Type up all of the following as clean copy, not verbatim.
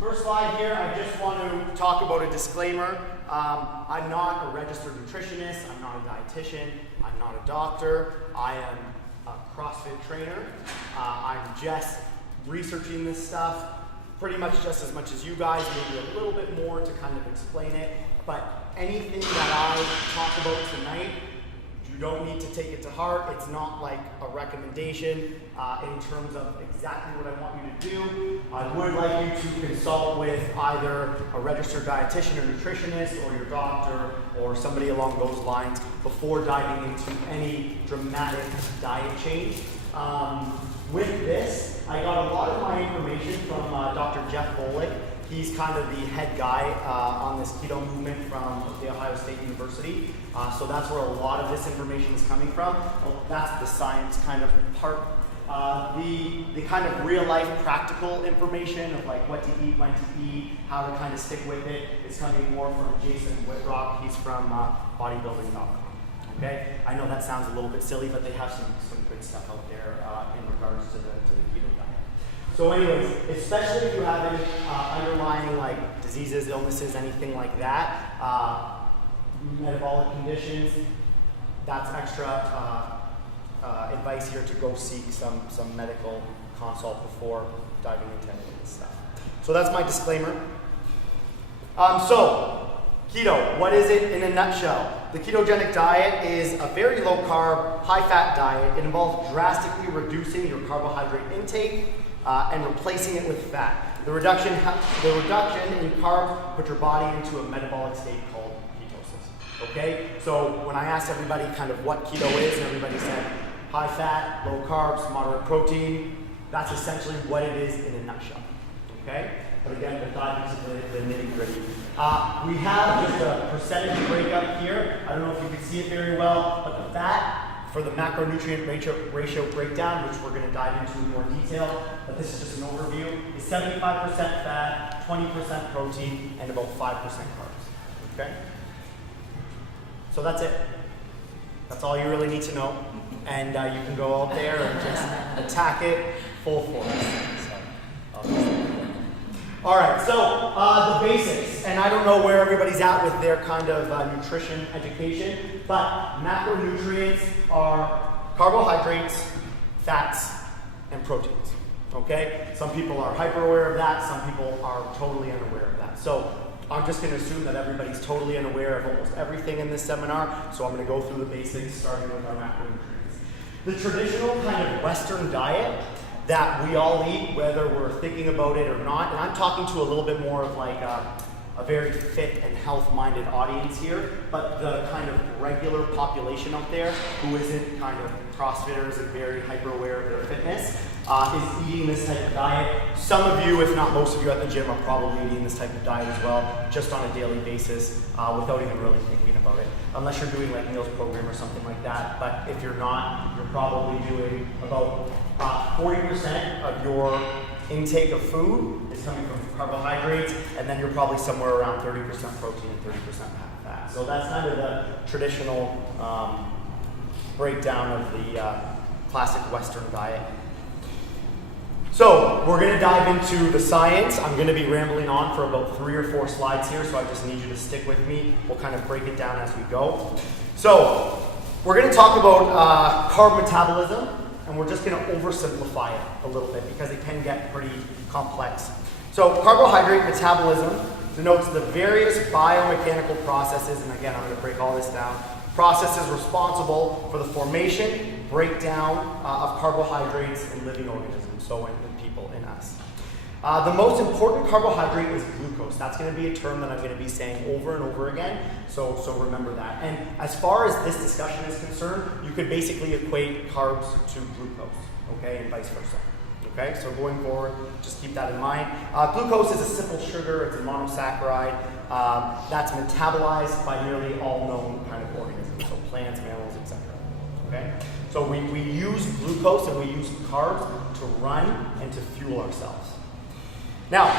First slide here, I just want to talk about a disclaimer. I'm not a registered nutritionist, I'm not a dietitian, I'm not a doctor, I am a CrossFit trainer. I'm just researching this stuff, pretty much just as much as you guys, maybe a little bit more to kind of explain it. But anything that I talk about tonight, you don't need to take it to heart. It's not like a recommendation in terms of exactly what I want you to do. I would like you to consult with either a registered dietitian or nutritionist or your doctor or somebody along those lines before diving into any dramatic diet change. With this, I got a lot of my information from Dr. Jeff Bolick. He's kind of the head guy on this keto movement from the Ohio State University. So that's where a lot of this information is coming from. Well, that's the science kind of part. The kind of real life practical information of like what to eat, when to eat, how to kind of stick with it is coming more from Jason Whitrock. He's from bodybuilding.com. Okay, I know that sounds a little bit silly, but they have some good stuff out there in regards to the keto diet. So anyways, especially if you have any underlying like diseases, illnesses, anything like that, metabolic conditions, that's extra advice here to go seek some medical consult before diving into any of this stuff. So that's my disclaimer. So keto, what is it in a nutshell? The ketogenic diet is a very low carb, high fat diet. It involves drastically reducing your carbohydrate intake and replacing it with fat. The reduction in carbs put your body into a metabolic state called ketosis. Okay? So when I asked everybody kind of what keto is, and everybody said high fat, low carbs, moderate protein, that's essentially what it is in a nutshell. Okay? But again, we'll dive into the nitty-gritty. We have just a percentage breakup here. I don't know if you can see it very well, but the fat for the macronutrient ratio breakdown, which we're going to dive into in more detail, but this is just an overview, is 75% fat, 20% protein, and about 5% carbs. Okay? So that's it. That's all you really need to know. And you can go out there and just attack it full force. All right, so the basics, and I don't know where everybody's at with their kind of nutrition education, but macronutrients are carbohydrates, fats, and proteins, okay? Some people are hyper aware of that, some people are totally unaware of that. So I'm just gonna assume that everybody's totally unaware of almost everything in this seminar, so I'm gonna go through the basics, starting with our macronutrients. The traditional kind of Western diet that we all eat, whether we're thinking about it or not, and I'm talking to a little bit more of like a very fit and health-minded audience here, but the kind of regular population out there who isn't kind of CrossFitters and very hyper-aware of their fitness is eating this type of diet. Some of you, if not most of you at the gym, are probably eating this type of diet as well, just on a daily basis, without even really thinking about it, unless you're doing like meals program or something like that. But if you're not, you're probably doing about 40% of your intake of food is coming from carbohydrates, and then you're probably somewhere around 30% protein and 30% fat. So that's kind of the traditional breakdown of the classic Western diet. So we're going to dive into the science. I'm going to be rambling on for about 3 or 4 slides here, so I just need you to stick with me. We'll kind of break it down as we go. So we're going to talk about carb metabolism, and we're just going to oversimplify it a little bit because it can get pretty complex. So carbohydrate metabolism denotes the various biomechanical processes, and again, I'm going to break all this down, processes responsible for the formation, breakdown of carbohydrates in living organisms, so in people, in us. The most important carbohydrate is glucose. That's going to be a term that I'm going to be saying over and over again, so remember that. And as far as this discussion is concerned, you could basically equate carbs to glucose, okay, and vice versa. Okay, so going forward, just keep that in mind. Glucose is a simple sugar, it's a monosaccharide that's metabolized by nearly all known kind of organisms, so plants, mammals, etc. Okay, so we use glucose and we use carbs to run and to fuel ourselves. Now,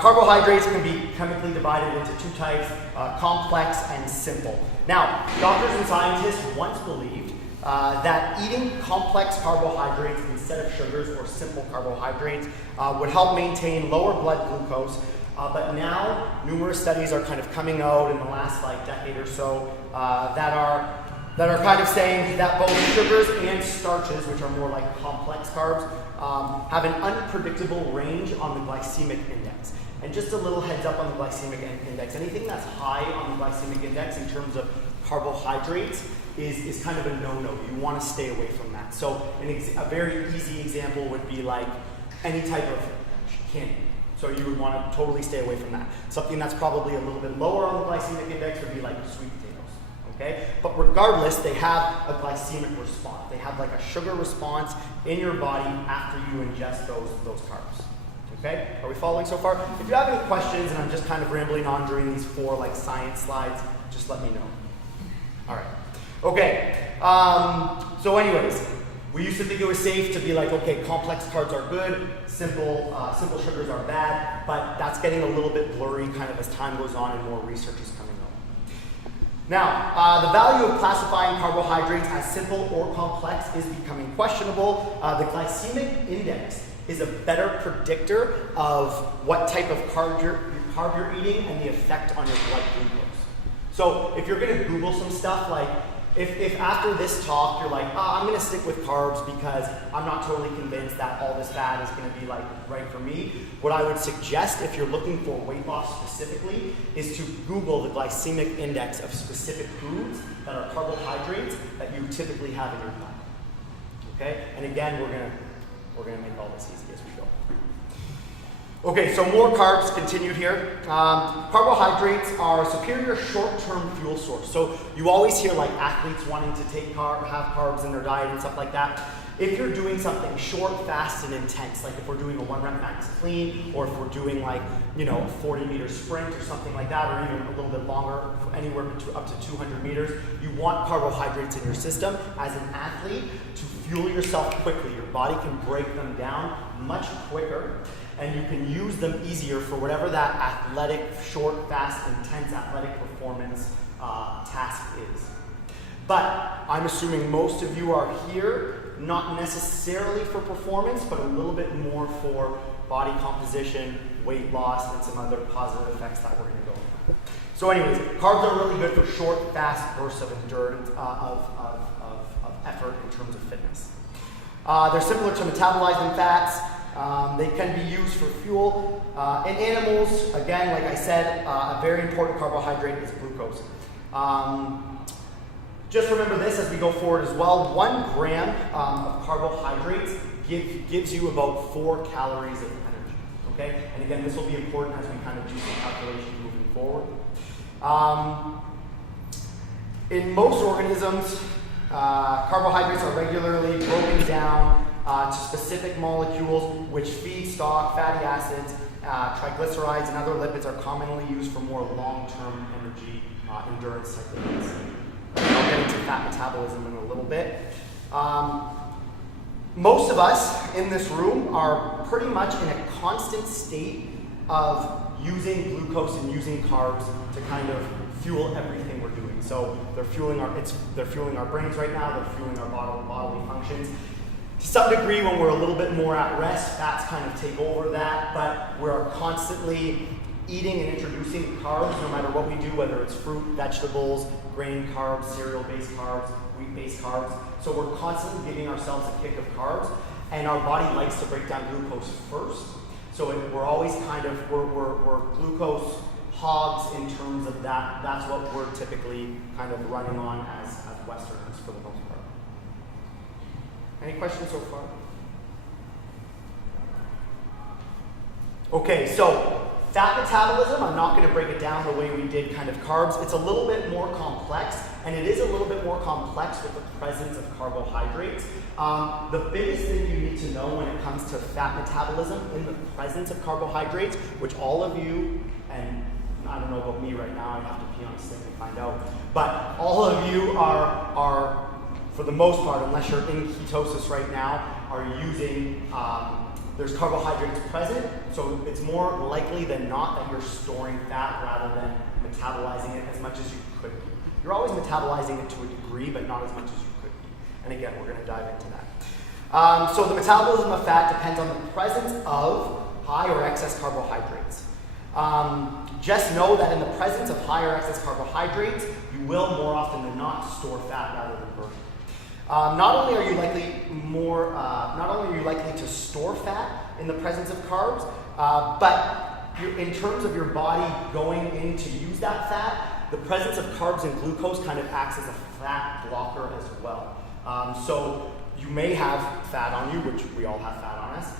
carbohydrates can be chemically divided into 2 types, complex and simple. Now, doctors and scientists once believed that eating complex carbohydrates in instead of sugars or simple carbohydrates would help maintain lower blood glucose. But now numerous studies are kind of coming out in the last decade or so that are kind of saying that both sugars and starches, which are more like complex carbs, have an unpredictable range on the glycemic index. And just a little heads up on the glycemic index. Anything that's high on the glycemic index in terms of carbohydrates is kind of a no-no. You want to stay away from that. So a very easy example would be like any type of candy. So you would want to totally stay away from that. Something that's probably a little bit lower on the glycemic index would be like sweet potatoes. Okay? But regardless, they have a glycemic response. They have like a sugar response in your body after you ingest those carbs. Okay? Are we following so far? If you have any questions and I'm just kind of rambling on during these 4 science slides, just let me know. All right. Okay. So anyways, we used to think it was safe to be like, okay, complex carbs are good, simple sugars are bad, but that's getting a little bit blurry kind of as time goes on and more research is coming out. Now, the value of classifying carbohydrates as simple or complex is becoming questionable. The glycemic index is a better predictor of what type of carb you're eating and the effect on your blood glucose. So if you're going to Google some stuff, like if after this talk you're like, I'm going to stick with carbs because I'm not totally convinced that all this fat is going to be right for me, what I would suggest if you're looking for weight loss specifically is to Google the glycemic index of specific foods that are carbohydrates that you typically have in your diet. Okay? And again, we're going to make all this easy as we go. Okay, so more carbs continued here. Carbohydrates are a superior short-term fuel source. So you always hear athletes wanting to have carbs in their diet and stuff like that. If you're doing something short, fast, and intense, like if we're doing a 1-rep max clean, or if we're doing a 40-meter sprint or something like that, or even a little bit longer, anywhere up to 200 meters, you want carbohydrates in your system as an athlete to fuel yourself quickly. Your body can break them down much quicker, and you can use them easier for whatever that athletic, short, fast, intense athletic performance task is. But I'm assuming most of you are here not necessarily for performance, but a little bit more for body composition, weight loss, and some other positive effects that we're going to go over. So anyways, carbs are really good for short, fast bursts of endurance, of effort in terms of fitness. They're similar to metabolizing fats. They can be used for fuel. In animals, again, like I said, a very important carbohydrate is glucose. Just remember this as we go forward as well. 1 gram of carbohydrates gives you about 4 calories of energy. Okay? And again, this will be important as we kind of do some calculations moving forward. In most organisms, carbohydrates are regularly broken down to specific molecules which feedstock, fatty acids, triglycerides, and other lipids are commonly used for more long-term energy endurance techniques. I'll get into fat metabolism in a little bit. Most of us in this room are pretty much in a constant state of using glucose and using carbs to kind of fuel everything we're doing. So they're fueling our brains right now, they're fueling our bodily functions. To some degree, when we're a little bit more at rest, fats kind of take over that, but we're constantly eating and introducing carbs no matter what we do, whether it's fruit, vegetables, grain carbs, cereal-based carbs, wheat-based carbs. So we're constantly giving ourselves a kick of carbs, and our body likes to break down glucose first. So we're always kind of, we're glucose hogs in terms of that. That's what we're typically kind of running on as Westerners for the most part. Any questions so far? Okay, so fat metabolism, I'm not going to break it down the way we did kind of carbs. It's a little bit more complex, and it is a little bit more complex with the presence of carbohydrates. The biggest thing you need to know when it comes to fat metabolism in the presence of carbohydrates, which all of you, and I don't know about me right now, I have to pee on a stick and find out, but all of you are for the most part, unless you're in ketosis right now, are using there's carbohydrates present, so it's more likely than not that you're storing fat rather than metabolizing it as much as you could be. You're always metabolizing it to a degree, but not as much as you could be. And again, we're going to dive into that. So the metabolism of fat depends on the presence of high or excess carbohydrates. Just know that in the presence of high or excess carbohydrates, you will more often than not store fat rather than burn. Not only are you likely to store fat in the presence of carbs, but in terms of your body going in to use that fat, the presence of carbs and glucose kind of acts as a fat blocker as well. So you may have fat on you, which we all have fat on us.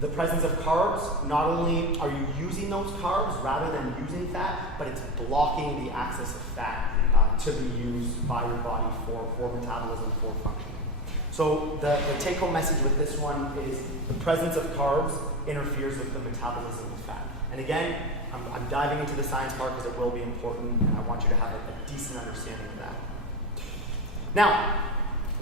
The presence of carbs, not only are you using those carbs rather than using fat, but it's blocking the access of fat to be used by your body for metabolism, for functioning. So the take-home message with this one is the presence of carbs interferes with the metabolism of fat. And again, I'm diving into the science part because it will be important, and I want you to have a decent understanding of that. Now,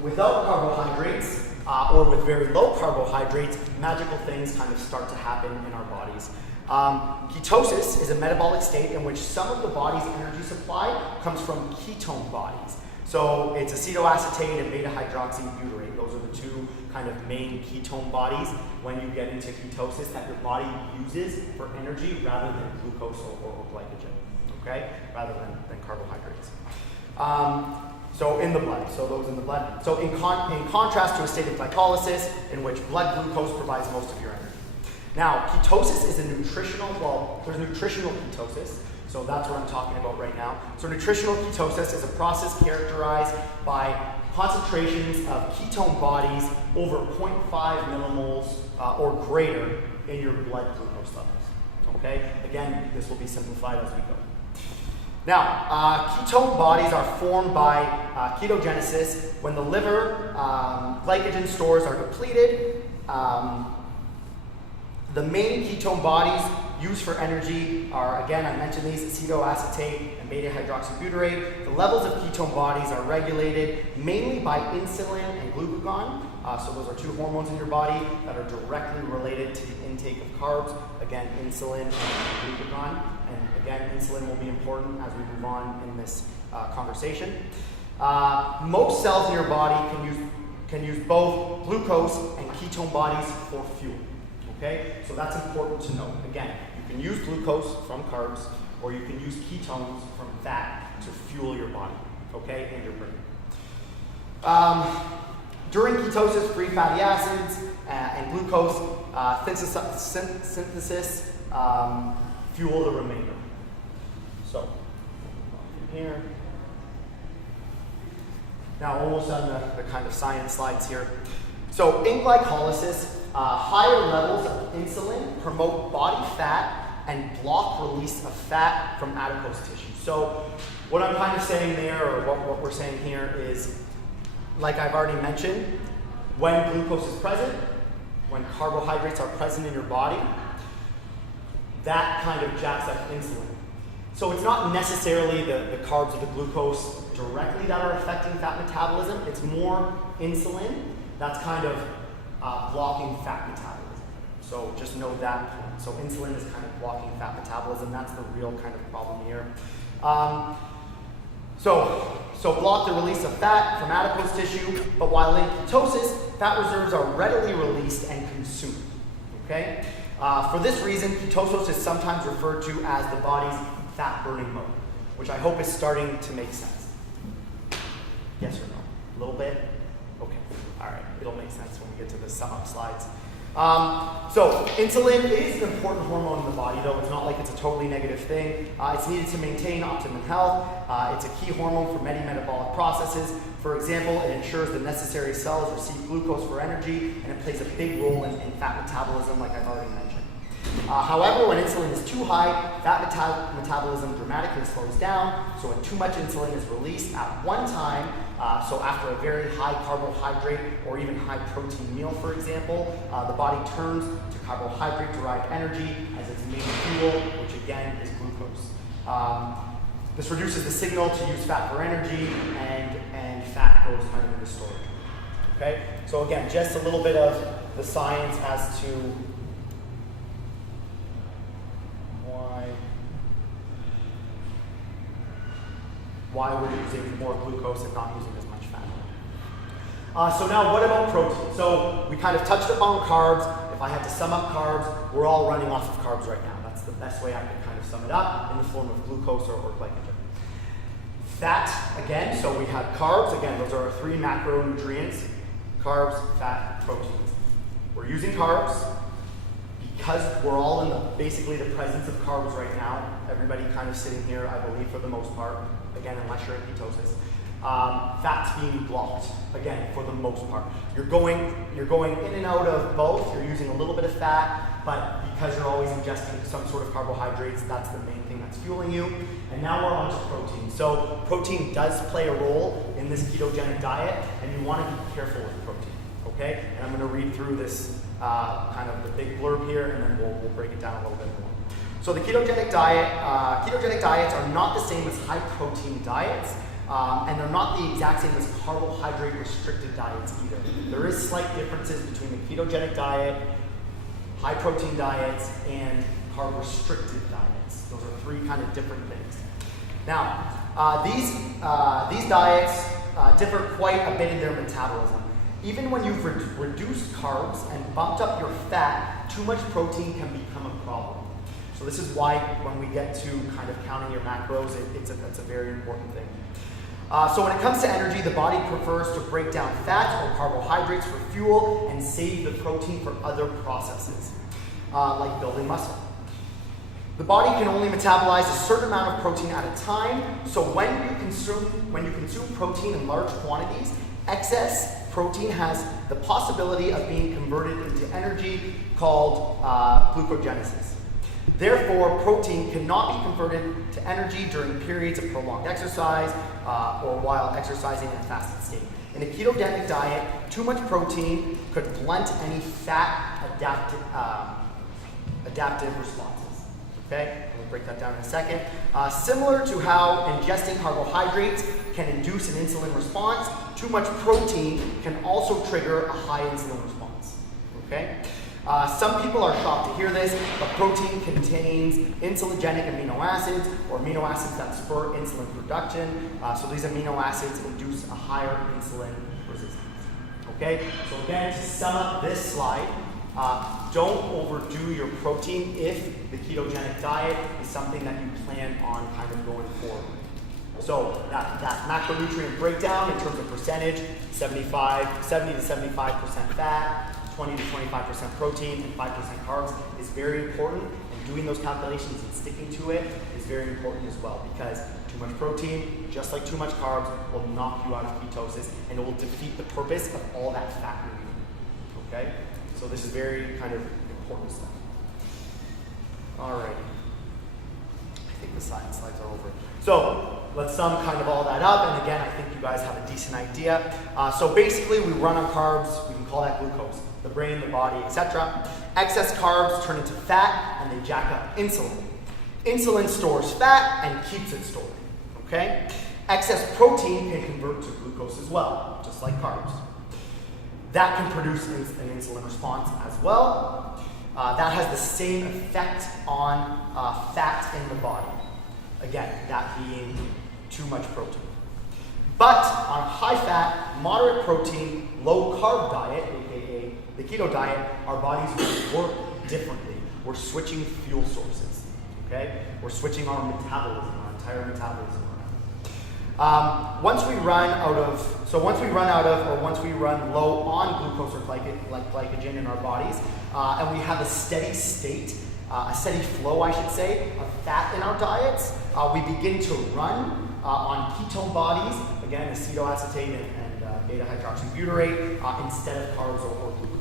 without carbohydrates, or with very low carbohydrates, magical things kind of start to happen in our bodies. Ketosis is a metabolic state in which some of the body's energy supply comes from ketone bodies. So it's acetoacetate and beta-hydroxybutyrate. Those are the two kind of main ketone bodies when you get into ketosis that your body uses for energy rather than glucose or glycogen, okay? Rather than carbohydrates. So in the blood, so those in the blood. So in contrast to a state of glycolysis in which blood glucose provides most of your energy. Now, ketosis is a there's nutritional ketosis, so that's what I'm talking about right now. So nutritional ketosis is a process characterized by concentrations of ketone bodies over 0.5 millimoles or greater in your blood glucose levels, okay? Again, this will be simplified as we go. Now, ketone bodies are formed by ketogenesis when the liver glycogen stores are depleted. The main ketone bodies used for energy are, again, I mentioned these, acetoacetate and beta-hydroxybutyrate. The levels of ketone bodies are regulated mainly by insulin and glucagon. So those are two hormones in your body that are directly related to the intake of carbs. Again, insulin and glucagon. And again, insulin will be important as we move on in this conversation. Most cells in your body can use both glucose and ketone bodies for fuel. Okay, so that's important to know. Again, you can use glucose from carbs, or you can use ketones from fat to fuel your body, okay, and your brain. During ketosis, free fatty acids and glucose synthesis fuel the remainder. So, here. Now, almost on the kind of science slides here. So, in glycolysis, higher levels of insulin promote body fat and block release of fat from adipose tissue. So, what I'm kind of saying there, or what we're saying here is, like I've already mentioned, when glucose is present, when carbohydrates are present in your body, that kind of jacks up insulin. So it's not necessarily the carbs or the glucose directly that are affecting fat metabolism. It's more insulin that's kind of blocking fat metabolism. So just know that point. So insulin is kind of blocking fat metabolism. That's the real kind of problem here. So block the release of fat from adipose tissue, but while in ketosis, fat reserves are readily released and consumed. Okay? For this reason, ketosis is sometimes referred to as the body's fat burning mode, which I hope is starting to make sense. Yes or no? A little bit? Okay. All right. It'll make sense when we get to the sum up slides. So insulin is an important hormone in the body, though it's not like it's a totally negative thing. It's needed to maintain optimum health. It's a key hormone for many metabolic processes. For example, it ensures the necessary cells receive glucose for energy, and it plays a big role in fat metabolism, like I've already mentioned. However, when insulin is too high, fat metabolism dramatically slows down. So when too much insulin is released at one time, so after a very high carbohydrate or even high protein meal, for example, the body turns to carbohydrate-derived energy as its main fuel, which again is glucose. This reduces the signal to use fat for energy, and fat goes kind of into storage. Okay, so again, just a little bit of the science as to why we're using more glucose and not using as much fat. So now what about protein? So we kind of touched upon carbs. If I had to sum up carbs, we're all running off of carbs right now. That's the best way I can kind of sum it up in the form of glucose or glycogen. Fat, again, so we have carbs. Again, those are our 3 macronutrients: carbs, fat, proteins. We're using carbs because we're all in basically the presence of carbs right now. Everybody kind of sitting here, I believe, for the most part. Again, unless you're in ketosis. Fat's being blocked, again, for the most part. You're going in and out of both. You're using a little bit of fat, but because you're always ingesting some sort of carbohydrates, that's the main thing that's fueling you. And now we're on to protein. So protein does play a role in this ketogenic diet, and you want to be careful with protein, okay? And I'm going to read through this kind of the big blurb here, and then we'll break it down a little bit more. So the ketogenic diets are not the same as high protein diets. And they're not the exact same as carbohydrate restricted diets either. There is slight differences between the ketogenic diet, high protein diets, and carb restricted diets. Those are 3 kind of different things. Now, these diets differ quite a bit in their metabolism. Even when you've reduced carbs and bumped up your fat, too much protein can become a problem. So this is why when we get to kind of counting your macros, it's a very important thing. So when it comes to energy, the body prefers to break down fat or carbohydrates for fuel and save the protein for other processes, like building muscle. The body can only metabolize a certain amount of protein at a time, so when you consume protein in large quantities, excess protein has the possibility of being converted into energy called glucogenesis. Therefore, protein cannot be converted to energy during periods of prolonged exercise or while exercising in a fasted state. In a ketogenic diet, too much protein could blunt any fat adaptive responses. Okay, we'll break that down in a second. Similar to how ingesting carbohydrates can induce an insulin response, too much protein can also trigger a high insulin response. Okay. Some people are shocked to hear this, but protein contains insulinogenic amino acids, or amino acids that spur insulin production. So these amino acids induce a higher insulin resistance. Okay, so again, to sum up this slide, don't overdo your protein if the ketogenic diet is something that you plan on kind of going forward. So that macronutrient breakdown in terms of percentage, 70 to 75% fat, 20 to 25% protein, and 5% carbs is very important, and doing those calculations and sticking to it is very important as well, because too much protein, just like too much carbs, will knock you out of ketosis, and it will defeat the purpose of all that fat removal. Okay? So this is very kind of important stuff. Alrighty. I think the science slides are over. So let's sum kind of all that up, and again, I think you guys have a decent idea. So basically, we run on carbs, we can call that glucose. The brain, the body, etc. Excess carbs turn into fat, and they jack up insulin. Insulin stores fat and keeps it stored. Okay? Excess protein can convert to glucose as well, just like carbs. That can produce an insulin response as well. That has the same effect on fat in the body. Again, that being too much protein. But on a high-fat, moderate protein, low-carb diet, aka the keto diet, our bodies work differently. We're switching fuel sources. Okay? We're switching our metabolism, our entire metabolism around. Once we run low on glucose or glycogen in our bodies, and we have a steady state, a steady flow, I should say, of fat in our diets, we begin to run on ketone bodies, again, acetoacetate and beta-hydroxybutyrate, instead of carbs or glucose.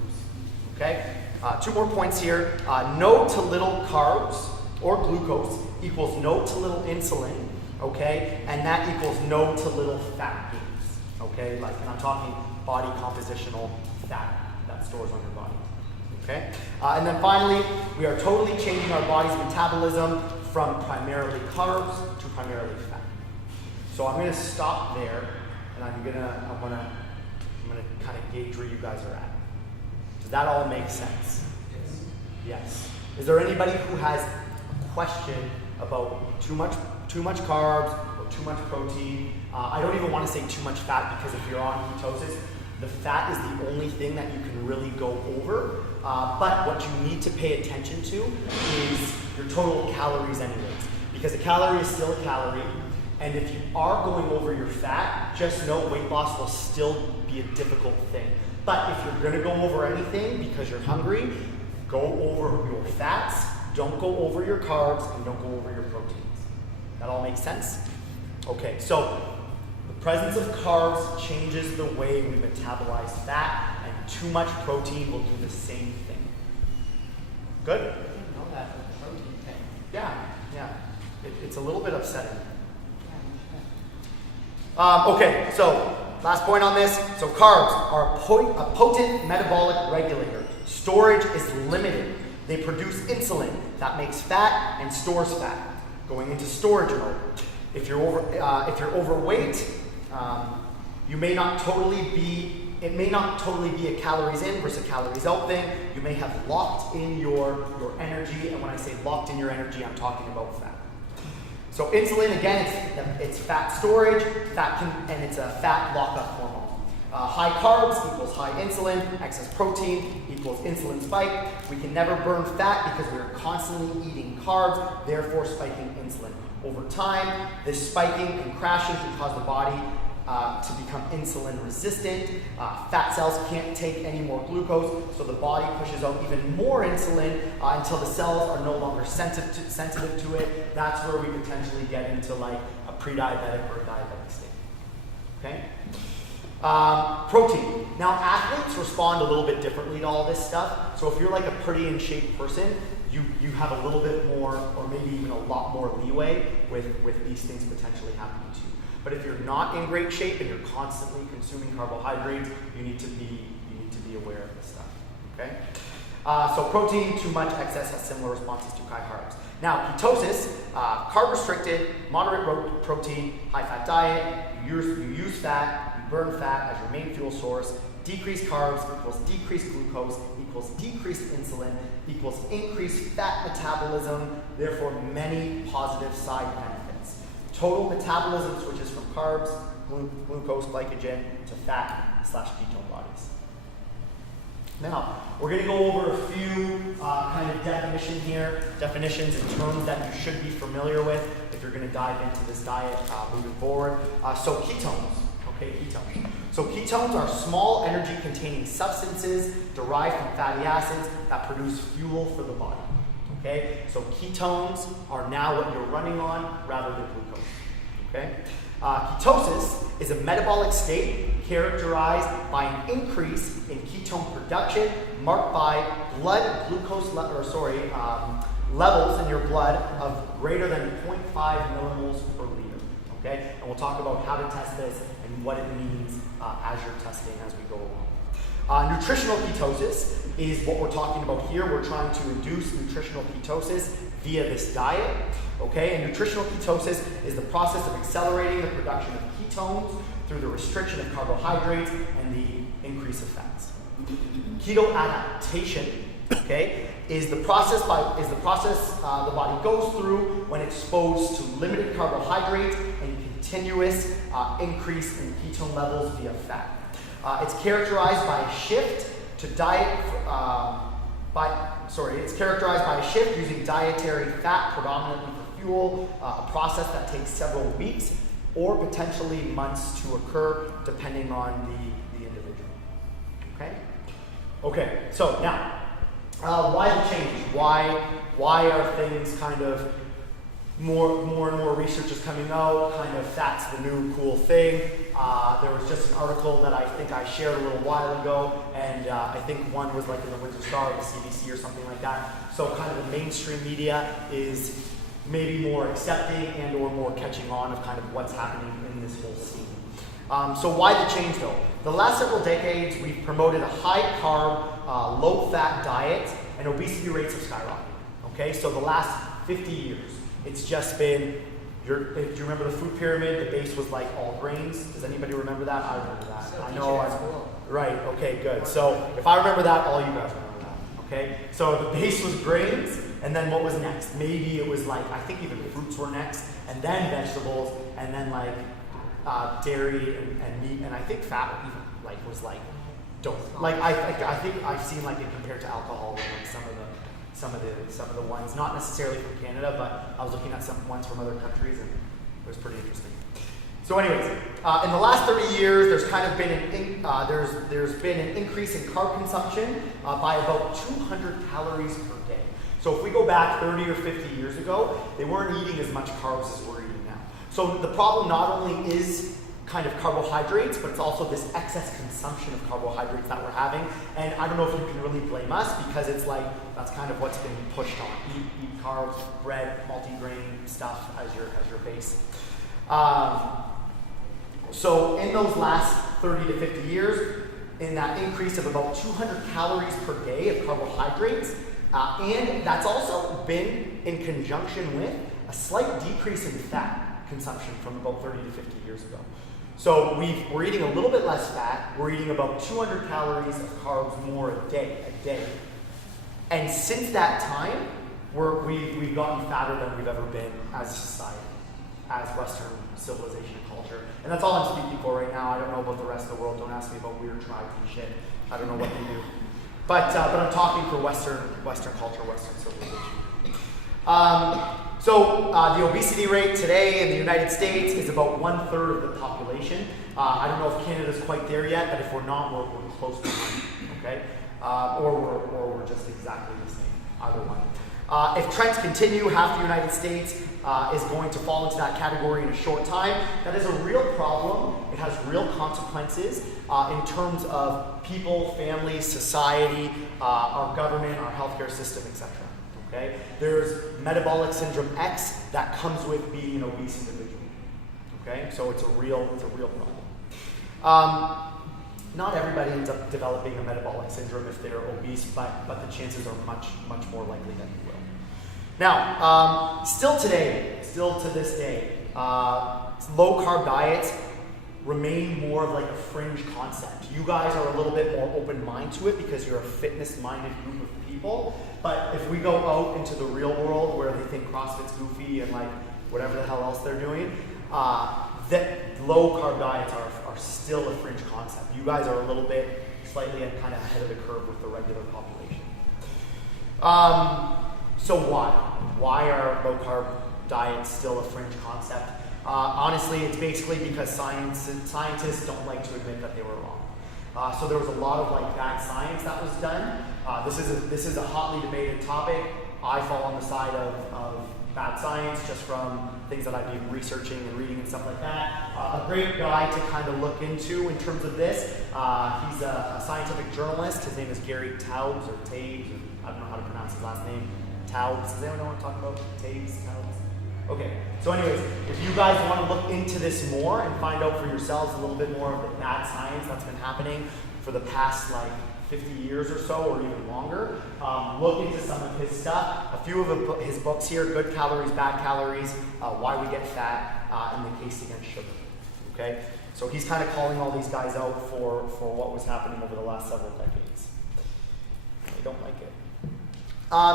Okay? 2 more points here. No to little carbs or glucose equals no to little insulin, okay? And that equals no to little fat gains, okay? Like, and I'm talking body compositional fat that stores on your body, okay? And then finally, we are totally changing our body's metabolism from primarily carbs to primarily fat. So I'm gonna stop there, and I'm gonna kind of gauge where you guys are at. Does that all make sense? Yes. Yes. Is there anybody who has a question about too much carbs or too much protein? I don't even want to say too much fat, because if you're on ketosis, The fat is the only thing that you can really go over, but what you need to pay attention to is your total calories anyways, because a calorie is still a calorie, and if you are going over your fat, just know weight loss will still be a difficult thing. But if you're gonna go over anything because you're hungry, go over your fats, don't go over your carbs, and don't go over your proteins. That all makes sense? Okay, so the presence of carbs changes the way we metabolize fat, and too much protein will do the same thing. Good? I didn't know that with the protein thing. Yeah. It's a little bit upsetting. Okay, so last point on this. So carbs are a potent metabolic regulator. Storage is limited. They produce insulin that makes fat and stores fat. Going into storage mode. If you're overweight, it may not totally be a calories in versus a calories out thing. You may have locked in your energy, and when I say locked in your energy, I'm talking about fat. So insulin, again, it's fat storage, and it's a fat lockup hormone. High carbs equals high insulin, excess protein equals insulin spike. We can never burn fat because we're constantly eating carbs, therefore spiking insulin. Over time, this spiking and crashing can cause the body to become insulin resistant. Fat cells can't take any more glucose, so the body pushes out even more insulin until the cells are no longer sensitive to it. That's where we potentially get into like a pre-diabetic or a diabetic state. Okay? Protein. Now athletes respond a little bit differently to all this stuff. So if you're like a pretty in shape person, you have a little bit more, or maybe even a lot more leeway with these things potentially happening to you. But if you're not in great shape and you're constantly consuming carbohydrates, you need to be aware of this stuff. Okay? So protein, too much excess has similar responses to high carbs. Now ketosis, carb restricted, moderate protein, high fat diet. You use fat, you burn fat as your main fuel source. Decreased carbs equals decreased glucose equals decreased insulin equals increased fat metabolism, therefore many positive side benefits. Total metabolism switches from carbs, glucose, glycogen to fat/ketone bodies. Now, we're going to go over a few kind of definitions and terms that you should be familiar with if you're going to dive into this diet moving forward. So ketones. Okay, ketones. So ketones are small energy-containing substances derived from fatty acids that produce fuel for the body. Okay, so ketones are now what you're running on rather than glucose. Okay, ketosis is a metabolic state characterized by an increase in ketone production marked by blood glucose levels in your blood of greater than 0.5 millimoles per liter. Okay, and we'll talk about how to test this and what it means as you're testing as we go along. Nutritional ketosis is what we're talking about here. We're trying to induce nutritional ketosis via this diet. Okay, and nutritional ketosis is the process of accelerating the production of ketones through the restriction of carbohydrates and the increase of fats. Keto adaptation, okay, is the process the body goes through when exposed to limited carbohydrates and continuous increase in ketone levels via fat. It's characterized by a shift to it's characterized by a shift using dietary fat predominantly for fuel, a process that takes several weeks or potentially months to occur depending on the individual. Okay? Okay, so now, why the change? Why are things kind of more and more research is coming out, kind of that's the new cool thing. There was just an article that I think I shared a little while ago, and I think one was like in the Windsor Star or the CBC or something like that. So kind of the mainstream media is maybe more accepting and or more catching on of kind of what's happening in this whole scene. So why the change though? The last several decades we've promoted a high carb, low fat diet, and obesity rates have skyrocketed. Okay, so the last 50 years. It's just been, do you remember the food pyramid? The base was like all grains. Does anybody remember that? I remember that. So I know. school. Right, okay, good. So if I remember that, all you guys remember that. Okay, so the base was grains, and then what was next? Maybe it was like, I think even fruits were next, and then vegetables, and then like dairy and meat, and I think fat even like was like, don't. Like I think I've seen like it compared to alcohol in like some of the ones, not necessarily from Canada, but I was looking at some ones from other countries and it was pretty interesting. So anyways, in the last 30 years, there's kind of been there's been an increase in carb consumption by about 200 calories per day. So if we go back 30 or 50 years ago, they weren't eating as much carbs as we're eating now. So the problem not only is kind of carbohydrates, but it's also this excess consumption of carbohydrates that we're having. And I don't know if you can really blame us because it's like, that's kind of what's been pushed on. Eat carbs, bread, multi-grain stuff as your base. So in those last 30 to 50 years, in that increase of about 200 calories per day of carbohydrates, and that's also been in conjunction with a slight decrease in fat consumption from about 30 to 50 years ago. So we're eating a little bit less fat. We're eating about 200 calories of carbs more a day. And since that time, we've gotten fatter than we've ever been as a society, as Western civilization and culture. And that's all I'm speaking for right now. I don't know about the rest of the world. Don't ask me about weird tribes and shit. I don't know what they do. But I'm talking for Western culture, Western civilization. So the obesity rate today in the United States is about 1/3 of the population. I don't know if Canada's quite there yet, but if we're not, we're close to one, okay? Or we're just exactly the same, either one. If trends continue, half the United States is going to fall into that category in a short time. That is a real problem. It has real consequences in terms of people, families, society, our government, our healthcare system, etc. Okay? There's metabolic syndrome X that comes with being an obese individual. Okay? So it's a real problem. Not everybody ends up developing a metabolic syndrome if they're obese, but the chances are much more likely that you will. Now, still to this day, low carb diets remain more of like a fringe concept. You guys are a little bit more open mind to it because you're a fitness-minded group of people. But if we go out into the real world where they think CrossFit's goofy and like whatever the hell else they're doing, that low carb diets are still a fringe concept. You guys are a little bit slightly kind of ahead of the curve with the regular population. So why are low carb diets still a fringe concept? Honestly, it's basically because scientists don't like to admit that they were wrong. So there was a lot of like bad science that was done. This is a hotly debated topic. I fall on the side of bad science just from things that I've been researching and reading and stuff like that. A great guy to kind of look into in terms of this. He's a scientific journalist. His name is Gary Taubes or Taubes. I don't know how to pronounce his last name. Taubes. Does anyone know what I'm talking about? Taubes? Taubes? Okay. So anyways, if you guys want to look into this more and find out for yourselves a little bit more of the bad science that's been happening for the past like 50 years or so, or even longer, look into some of his stuff. A few of his books here: Good Calories, Bad Calories, Why We Get Fat, and The Case Against Sugar. Okay, so he's kind of calling all these guys out for what was happening over the last several decades. I don't like it.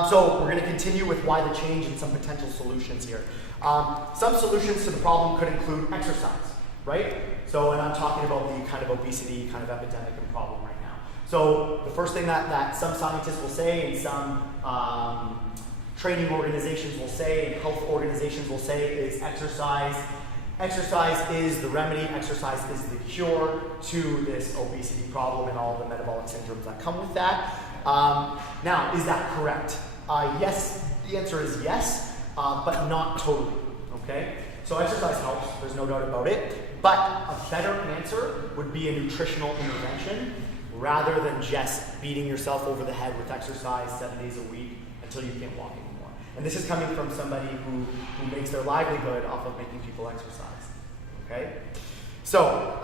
So we're going to continue with why the change and some potential solutions here. Some solutions to the problem could include exercise, right? So, and I'm talking about the kind of obesity kind of epidemic and problem right now. So the first thing that some scientists will say and some training organizations will say and health organizations will say is exercise. Exercise is the remedy, exercise is the cure to this obesity problem and all the metabolic syndromes that come with that. Now, is that correct? Yes, the answer is yes, but not totally, okay? So exercise helps, there's no doubt about it, but a better answer would be a nutritional intervention rather than just beating yourself over the head with exercise 7 days a week until you can't walk anymore. And this is coming from somebody who makes their livelihood off of making people exercise, okay? So,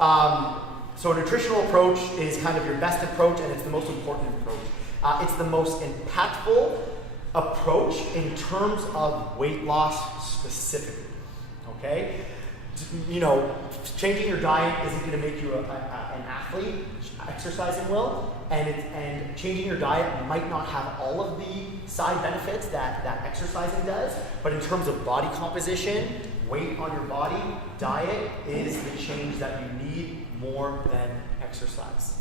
so a nutritional approach is kind of your best approach and it's the most important approach. It's the most impactful approach in terms of weight loss specifically, okay? You know, changing your diet isn't going to make you an athlete. Exercising will, and changing your diet might not have all of the side benefits that exercising does, but in terms of body composition, weight on your body, diet is the change that you need more than exercise.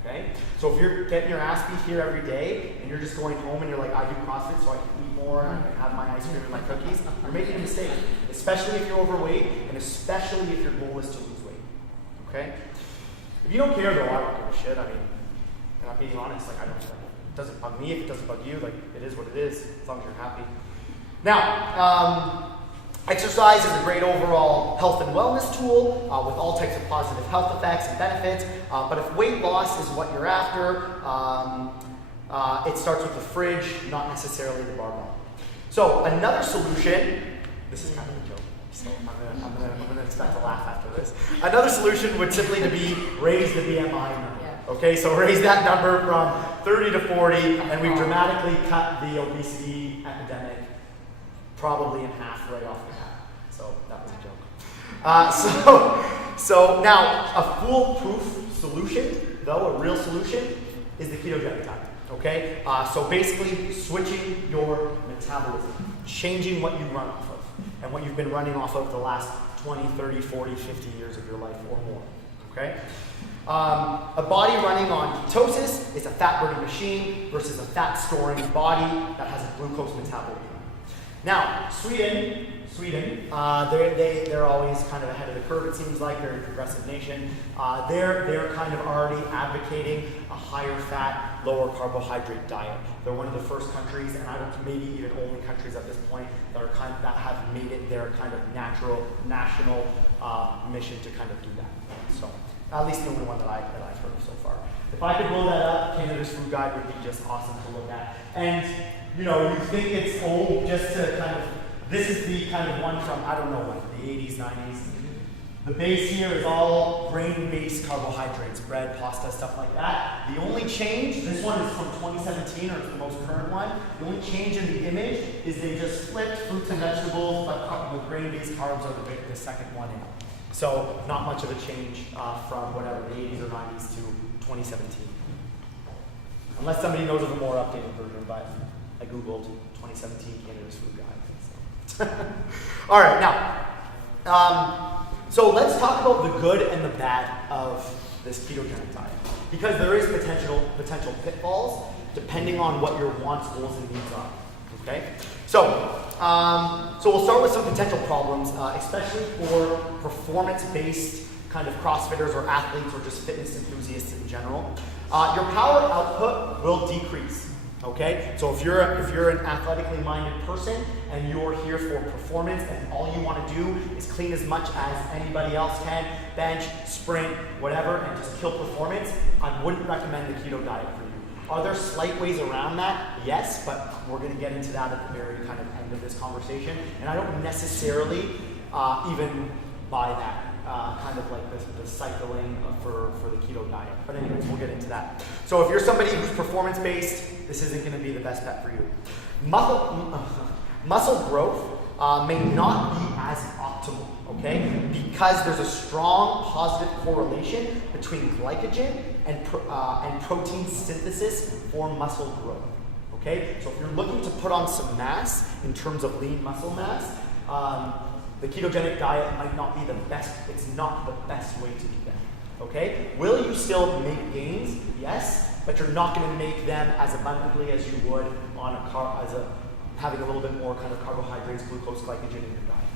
Okay? So if you're getting your ass beat here every day and you're just going home and you're like, I do CrossFit so I can eat more and I can have my ice cream and my cookies, you're making a mistake. Especially if you're overweight and especially if your goal is to lose weight. Okay? If you don't care though, I don't give a shit. I mean, and I'm being honest, like I don't care. It doesn't bug me if it doesn't bug you, like it is what it is, as long as you're happy. Now, exercise is a great overall health and wellness tool with all types of positive health effects and benefits. But if weight loss is what you're after, it starts with the fridge, not necessarily the barbell. So another solution, this is kind of a joke, so I'm gonna expect a laugh after this. Another solution would simply to be raise the BMI number. Okay, so raise that number from 30 to 40, and we've dramatically cut the obesity epidemic probably in half right off the bat. So that was a joke. So now a foolproof solution, though, a real solution, is the ketogenic diet. Okay, so basically switching your metabolism, changing what you run off of, and what you've been running off of the last 20, 30, 40, 50 years of your life or more. Okay. A body running on ketosis is a fat-burning machine versus a fat-storing body that has a glucose metabolism. Now, Sweden, they're always kind of ahead of the curve. It seems like they're a progressive nation. They're kind of already advocating a higher fat, lower carbohydrate diet. They're one of the first countries, and I don't maybe even only countries at this point that are that have made it their kind of national mission to kind of do that. So. At least the only one that I've heard of so far. If I could blow that up, Canada's Food Guide would be just awesome to look at. And, you know, you think it's old just to kind of, this is the kind of one from, I don't know when, the 80s, 90s. The base here is all grain-based carbohydrates, bread, pasta, stuff like that. The only change, this one is from 2017, or it's the most current one. The only change in the image is they just flipped fruits and vegetables, but with grain-based carbs are the second one in. So not much of a change from whatever, the 80s or 90s to 2017. Unless somebody knows of a more updated version, but I Googled 2017 Canada's Food Guide. So. All right, now, so let's talk about the good and the bad of this ketogenic diet. Because there is potential pitfalls depending on what your wants, goals, and needs are. Okay? So we'll start with some potential problems, especially for performance-based kind of CrossFitters or athletes or just fitness enthusiasts in general. Your power output will decrease. Okay, so if you're an athletically minded person and you're here for performance and all you want to do is clean as much as anybody else can, bench, sprint, whatever, and just kill performance, I wouldn't recommend the keto diet for you. Are there slight ways around that? Yes, but we're going to get into that at the very kind of end of this conversation. And I don't necessarily even buy that kind of like the cycling for the keto diet. But anyways, we'll get into that. So if you're somebody who's performance-based, this isn't going to be the best bet for you. Muscle growth may not be as optimal, okay? Because there's a strong positive correlation between glycogen and protein synthesis for muscle growth, okay? So if you're looking to put on some mass in terms of lean muscle mass, the ketogenic diet might not be the best. It's not the best way to do that, okay? Will you still make gains? Yes, but you're not going to make them as abundantly as you would on having a little bit more kind of carbohydrates, glucose, glycogen in your diet.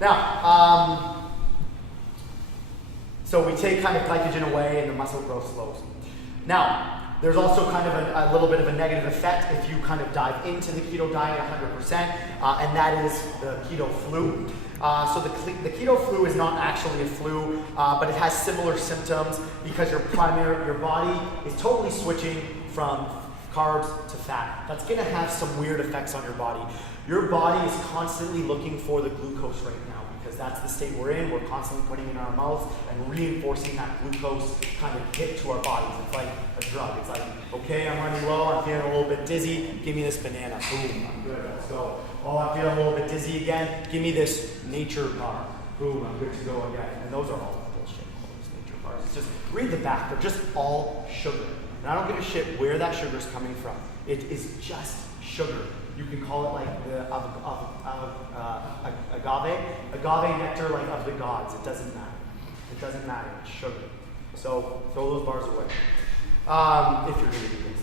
Now, so we take kind of glycogen away and the muscle growth slows. Now, there's also kind of a little bit of a negative effect if you kind of dive into the keto diet 100%, and that is the keto flu. So the keto flu is not actually a flu, but it has similar symptoms because your body is totally switching from carbs to fat. That's going to have some weird effects on your body. Your body is constantly looking for the glucose right now because that's the state we're in. We're constantly putting it in our mouths and reinforcing that glucose kind of hit to our bodies. It's like a drug. It's like, okay, I'm running low, I'm feeling a little bit dizzy, give me this banana. Boom, I'm good, let's go. Oh, I'm feeling a little bit dizzy again, give me this nature bar. Boom, I'm good to go again. And those are all bullshit, all those nature bars. It's just, read the back, they're just all sugar. And I don't give a shit where that sugar is coming from. It is just sugar. You can call it like the agave nectar, like of the gods. It doesn't matter. It doesn't matter. It's sugar. So throw those bars away if you're going to do this.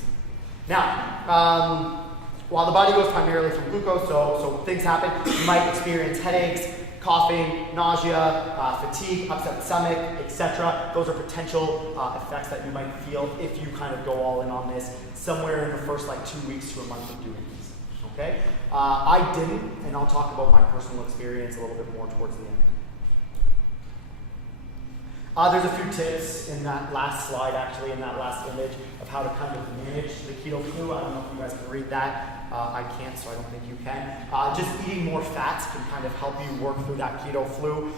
Now, while the body goes primarily from glucose, so things happen. You might experience headaches, coughing, nausea, fatigue, upset stomach, etc. Those are potential effects that you might feel if you kind of go all in on this somewhere in the first like 2 weeks to a month of doing this. Okay? I didn't, and I'll talk about my personal experience a little bit more towards the end. There's a few tips in that last slide, actually, in that last image, of how to kind of manage the keto flu. I don't know if you guys can read that. I can't, so I don't think you can. Just eating more fats can kind of help you work through that keto flu.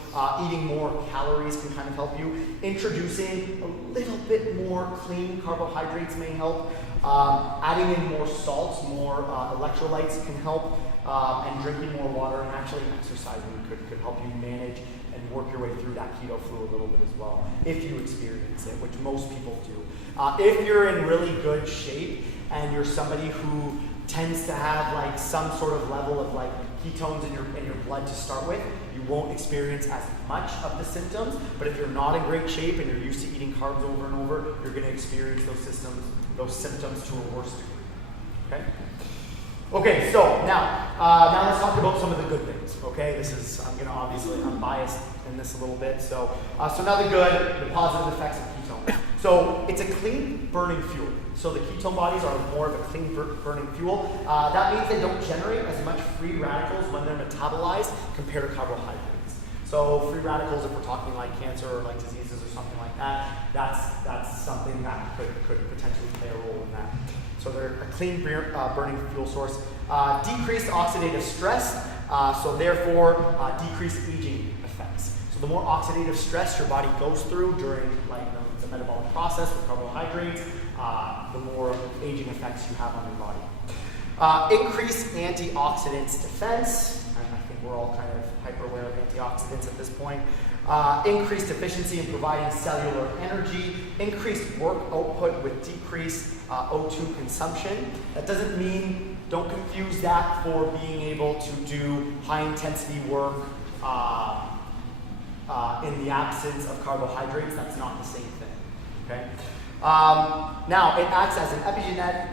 Eating more calories can kind of help you. Introducing a little bit more clean carbohydrates may help. Adding in more salts, more electrolytes can help. And drinking more water and actually exercising could help you manage and work your way through that keto flu a little bit as well, if you experience it, which most people do. If you're in really good shape and you're somebody who tends to have like some sort of level of like ketones in your blood to start with, you won't experience as much of the symptoms. But if you're not in great shape and you're used to eating carbs over and over, you're going to experience those symptoms to a worse degree. Okay? Okay, so now let's talk about some of the good things. Okay, I'm biased in this a little bit. So now the good, the positive effects of ketone. So it's a clean burning fuel. So the ketone bodies are more of a clean burning fuel. That means they don't generate as much free radicals when they're metabolized compared to carbohydrates. So free radicals, if we're talking like cancer or like diseases or something like that, that's something that could potentially play a role in that. So they're a clean burning fuel source. Decreased oxidative stress, so therefore decreased aging effects. So the more oxidative stress your body goes through during like the metabolic process with carbohydrates, the more aging effects you have on your body. Increased antioxidants defense. I think we're all kind of hyper aware of antioxidants at this point. Increased efficiency in providing cellular energy, increased work output with decreased O2 consumption. That doesn't mean, don't confuse that for being able to do high intensity work in the absence of carbohydrates. That's not the same thing. Okay? Now, it acts as an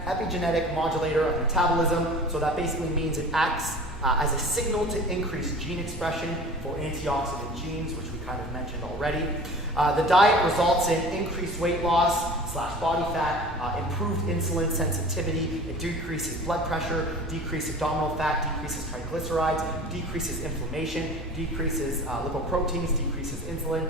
epigenetic modulator of metabolism, so that basically means it acts as a signal to increase gene expression for antioxidant genes, which we kind of mentioned already. The diet results in increased weight loss / body fat, improved insulin sensitivity, it decreases blood pressure, decreases abdominal fat, decreases triglycerides, decreases inflammation, decreases lipoproteins, decreases insulin,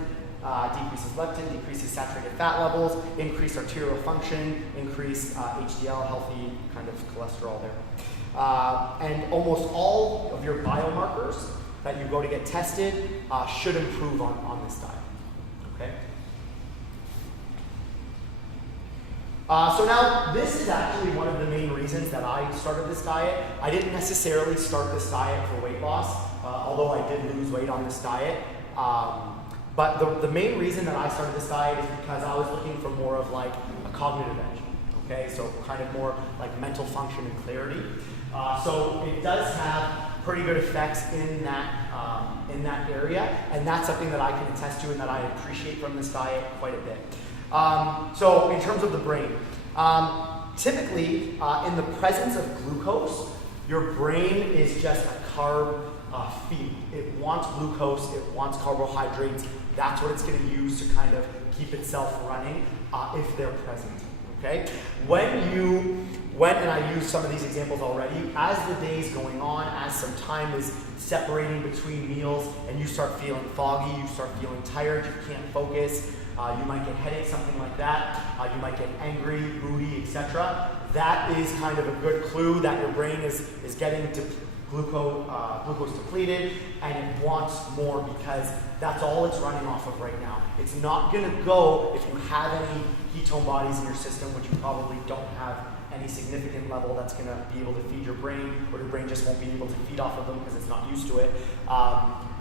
decreases leptin, decreases saturated fat levels, increased arterial function, increased HDL, healthy kind of cholesterol there. And almost all of your biomarkers that you go to get tested should improve on this diet. Okay? So now, this is actually one of the main reasons that I started this diet. I didn't necessarily start this diet for weight loss, although I did lose weight on this diet. But the main reason that I started this diet is because I was looking for more of like a cognitive edge. Okay, so kind of more like mental function and clarity. So it does have pretty good effects in that area, and that's something that I can attest to and that I appreciate from this diet quite a bit. So in terms of the brain, typically in the presence of glucose, your brain is just a carb feed. It wants glucose, it wants carbohydrates. That's what it's going to use to kind of keep itself running if they're present. Okay? And I used some of these examples already, as the day's going on, as some time is separating between meals and you start feeling foggy, you start feeling tired, you can't focus, you might get headaches, something like that, you might get angry, moody, etc. That is kind of a good clue that your brain is getting glucose depleted and it wants more because that's all it's running off of right now. It's not going to go if you have any ketone bodies in your system, which you probably don't have any significant level that's going to be able to feed your brain, or your brain just won't be able to feed off of them because it's not used to it.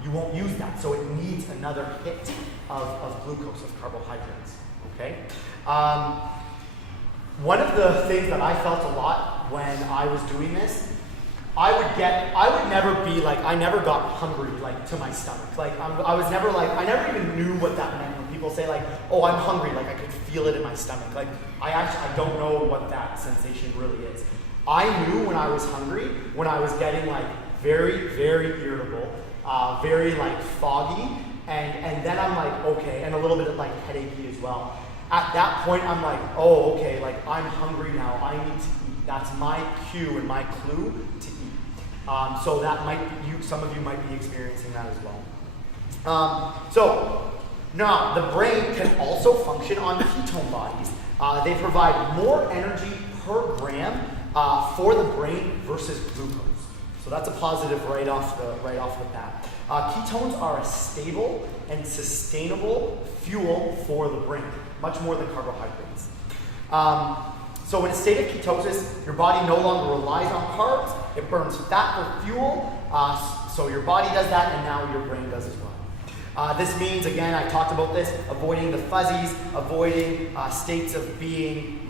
You won't use that, so it needs another hit of glucose, of carbohydrates. Okay. One of the things that I felt a lot when I was doing this, I would never be like, I never got hungry like to my stomach. Like I never even knew what that meant when people people say like, oh, I'm hungry, like I could feel it in my stomach. Like I don't know what that sensation really is. I knew when I was hungry, when I was getting like very, very irritable, very like foggy, and then I'm like, okay, and a little bit of like headachy as well. At that point, I'm like, oh, okay, like I'm hungry now, I need to eat. That's my cue and my clue to eat. So that might be, some of you might be experiencing that as well. So now the brain can also function on ketone bodies. They provide more energy per gram for the brain versus glucose. So that's a positive right off the bat. Ketones are a stable and sustainable fuel for the brain, much more than carbohydrates. So in a state of ketosis, your body no longer relies on carbs. It burns fat for fuel. So your body does that, and now your brain does as well. This means, again, I talked about this, avoiding the fuzzies, avoiding states of being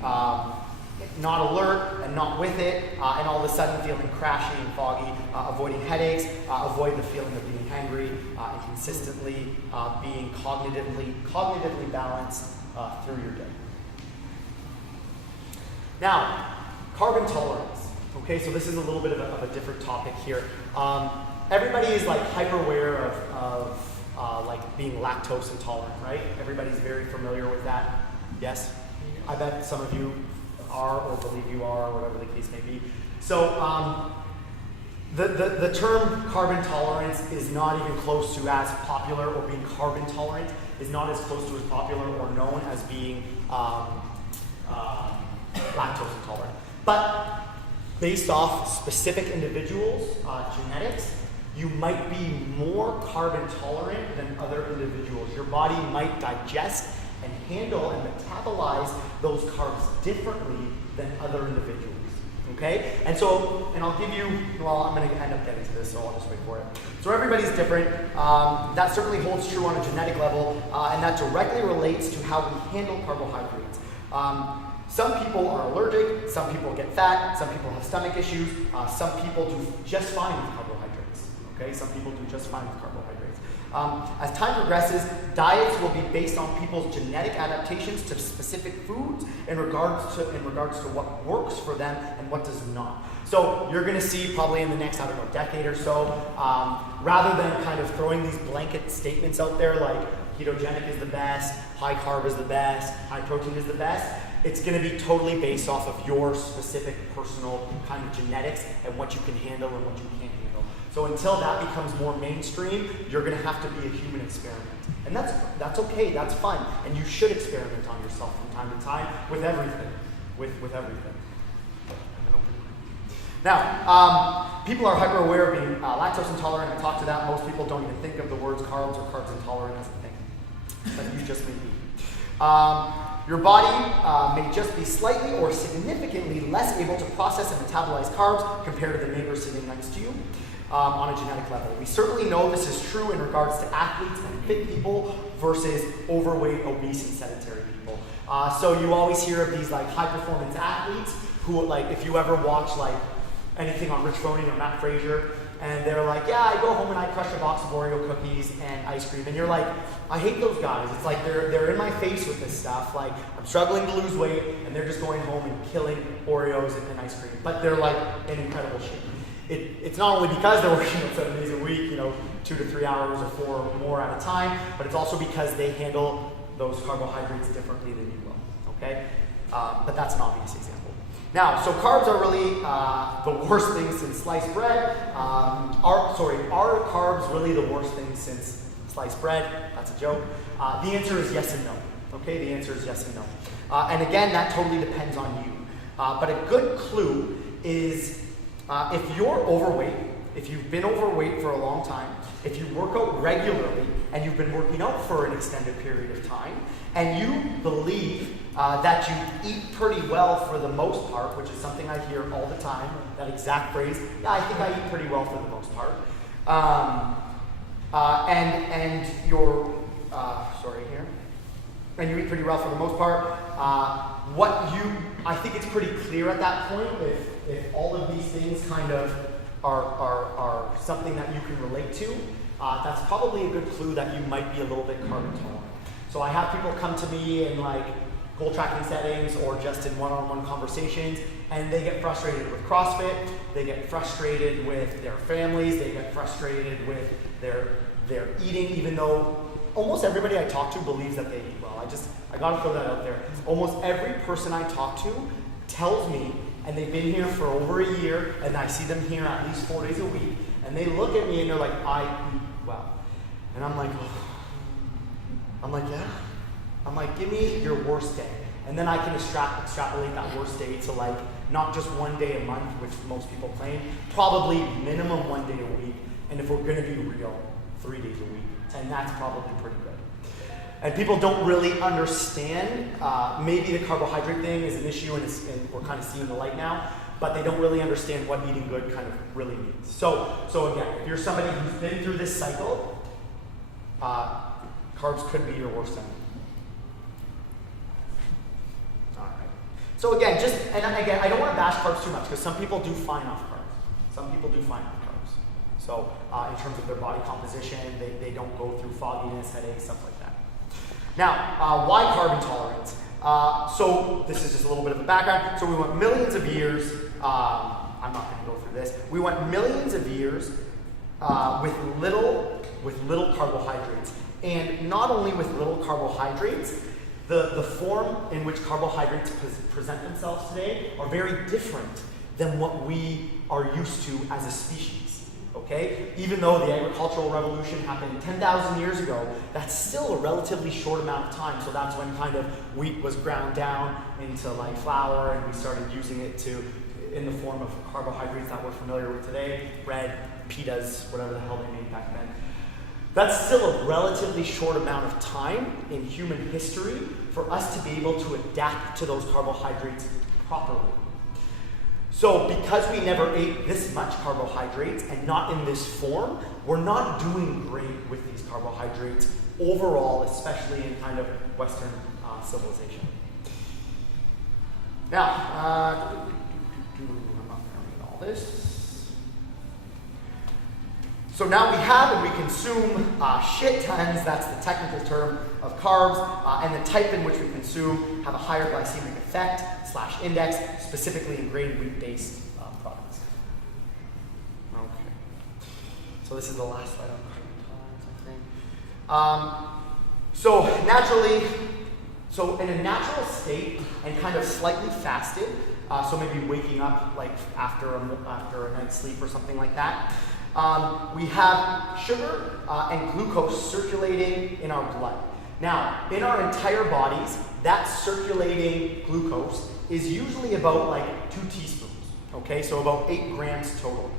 not alert and not with it, and all of a sudden feeling crashy and foggy, avoiding headaches, avoid the feeling of being hangry, and consistently being cognitively balanced through your day. Now, carb intolerance. Okay, so this is a little bit of a different topic here. Everybody is like hyper aware of like being lactose intolerant, right? Everybody's very familiar with that. Yes? I bet some of you are, or believe you are, or whatever the case may be. So the term carb intolerance is not even close to as popular, or being carb intolerant is not as close to as popular or known as being lactose intolerant. But based off specific individuals' genetics, you might be more carb intolerant than other individuals. Your body might digest and handle and metabolize those carbs differently than other individuals. Okay? And I'll give you, well, I'm going to end up getting to this, so I'll just wait for it. So everybody's different. That certainly holds true on a genetic level, and that directly relates to how we handle carbohydrates. Some people are allergic, some people get fat, some people have stomach issues, some people do just fine with carbohydrates. Okay? Some people do just fine with carbohydrates. As time progresses, diets will be based on people's genetic adaptations to specific foods in regards to what works for them and what does not. So you're going to see probably in the next, I don't know, decade or so, rather than kind of throwing these blanket statements out there like ketogenic is the best, high carb is the best, high protein is the best, it's going to be totally based off of your specific personal kind of genetics and what you can handle and what you can't handle. So until that becomes more mainstream, you're going to have to be a human experiment. And that's okay, that's fun. And you should experiment on yourself from time to time with everything. With everything. Now, people are hyper aware of being lactose intolerant. I talked to that. Most people don't even think of the words carbs or carbs intolerant as a thing. But you just may be. Your body may just be slightly or significantly less able to process and metabolize carbs compared to the neighbor sitting next to you on a genetic level. We certainly know this is true in regards to athletes and fit people versus overweight, obese, and sedentary people. So you always hear of these like high performance athletes who, like, if you ever watch like anything on Rich Froning or Matt Frazier, and they're like, yeah, I go home and I crush a box of Oreo cookies and ice cream. And you're like, I hate those guys. It's like they're in my face with this stuff. Like, I'm struggling to lose weight, and they're just going home and killing Oreos and ice cream. But they're like in incredible shape. It's not only because they're working out 7 days a week, 2 to 3 hours or 4 or more at a time, but it's also because they handle those carbohydrates differently than you will. Okay? But that's an obvious example. Now, so carbs are really the worst thing since sliced bread. Are carbs really the worst thing since sliced bread? That's a joke. The answer is yes and no. Okay, the answer is yes and no. And again, that totally depends on you. But a good clue is if you're overweight, if you've been overweight for a long time, if you work out regularly and you've been working out for an extended period of time, and you believe that you eat pretty well for the most part, which is something I hear all the time, that exact phrase, yeah, I think I eat pretty well for the most part, and you're, and you eat pretty well for the most part, I think it's pretty clear at that point if all of these things kind of are something that you can relate to, that's probably a good clue that you might be a little bit carb intolerant. So I have people come to me in like goal tracking settings or just in one-on-one conversations, and they get frustrated with CrossFit, they get frustrated with their families, they get frustrated with their eating, even though almost everybody I talk to believes that they eat well. I gotta throw that out there. Almost every person I talk to tells me, and they've been here for over a year, and I see them here at least 4 days a week, and they look at me and they're like, I eat well. And I'm like, oh. I'm like, yeah? I'm like, give me your worst day. And then I can extrapolate that worst day to like, not just 1 day a month, which most people claim, probably minimum 1 day a week. And if we're gonna be real, 3 days a week. And that's probably pretty good. And people don't really understand, maybe the carbohydrate thing is an issue and we're kind of seeing the light now, but they don't really understand what eating good kind of really means. So again, if you're somebody who's been through this cycle, carbs could be your worst enemy. All right. So again, I don't want to bash carbs too much because some people do fine off carbs. Some people do fine off carbs. So in terms of their body composition, they don't go through fogginess, headaches, stuff like that. Now, why carb intolerance? So this is just a little bit of a background. So we went millions of years, I'm not going to go through this. We went millions of years with little carbohydrates. And not only with little carbohydrates, the form in which carbohydrates present themselves today are very different than what we are used to as a species, okay? Even though the agricultural revolution happened 10,000 years ago, that's still a relatively short amount of time. So that's when kind of wheat was ground down into like flour and we started using it in the form of carbohydrates that we're familiar with today, bread, pitas, whatever the hell they made back then. That's still a relatively short amount of time in human history for us to be able to adapt to those carbohydrates properly. So because we never ate this much carbohydrates and not in this form, we're not doing great with these carbohydrates overall, especially in kind of Western civilization. Now, I'm not counting all this. So now we have and we consume shit tons, that's the technical term of carbs, and the type in which we consume have a higher glycemic effect / index, specifically in grain wheat-based products. Okay. So this is the last slide on carb intolerance, I think. So in a natural state and kind of slightly fasted, so maybe waking up like after a night's sleep or something like that, we have sugar and glucose circulating in our blood. Now, in our entire bodies, that circulating glucose is usually about like 2 teaspoons, okay? So about 8 grams total.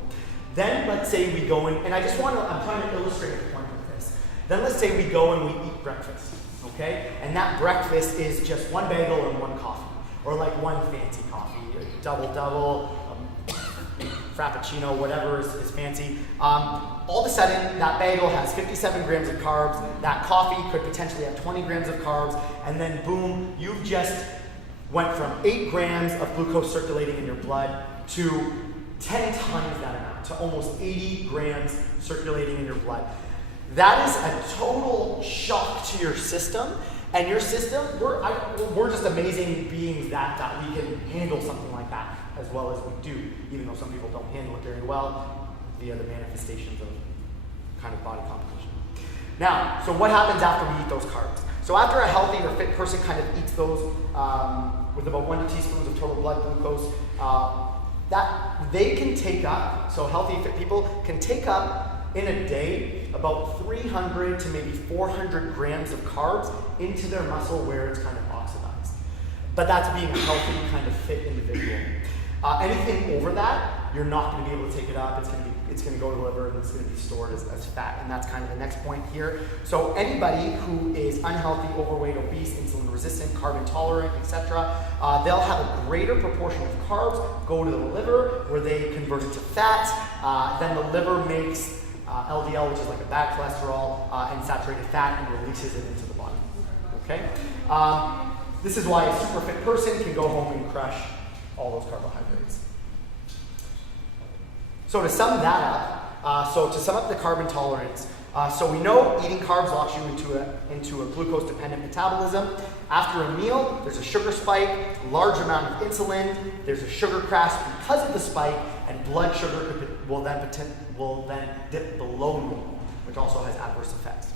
Then let's say we go in, and I'm trying to illustrate the point of this. Then let's say we go and we eat breakfast, okay? And that breakfast is just 1 bagel and 1 coffee, or like 1 fancy coffee, a double, frappuccino, whatever is fancy. All of a sudden, that bagel has 57 grams of carbs, that coffee could potentially have 20 grams of carbs, and then boom, you've just went from 8 grams of glucose circulating in your blood to 10 times that amount, to almost 80 grams circulating in your blood. That is a total shock to your system, and your system, we're just amazing beings that we can handle something like that as well as we do, even though some people don't handle it very well via the manifestations of kind of body composition. Now, so what happens after we eat those carbs? So after a healthy or fit person kind of eats those with about 1 teaspoon of total blood glucose, that they can take up, so healthy fit people can take up in a day about 300 to maybe 400 grams of carbs into their muscle where it's kind of oxidized. But that's being a healthy, kind of fit individual. Anything over that, you're not going to be able to take it up. It's going to go to the liver and it's going to be stored as fat. And that's kind of the next point here. So anybody who is unhealthy, overweight, obese, insulin resistant, carb intolerant, etc., they'll have a greater proportion of carbs go to the liver where they convert it to fat. Then the liver makes LDL, which is like a bad cholesterol, and saturated fat, and releases it into the body. Okay? This is why a super fit person can go home and crush all those carbohydrates. So to sum that up, to sum up the carb intolerance, So we know eating carbs locks you into a glucose-dependent metabolism. After a meal, there's a sugar spike, large amount of insulin, there's a sugar crash because of the spike, and blood sugar will then dip below normal, which also has adverse effects.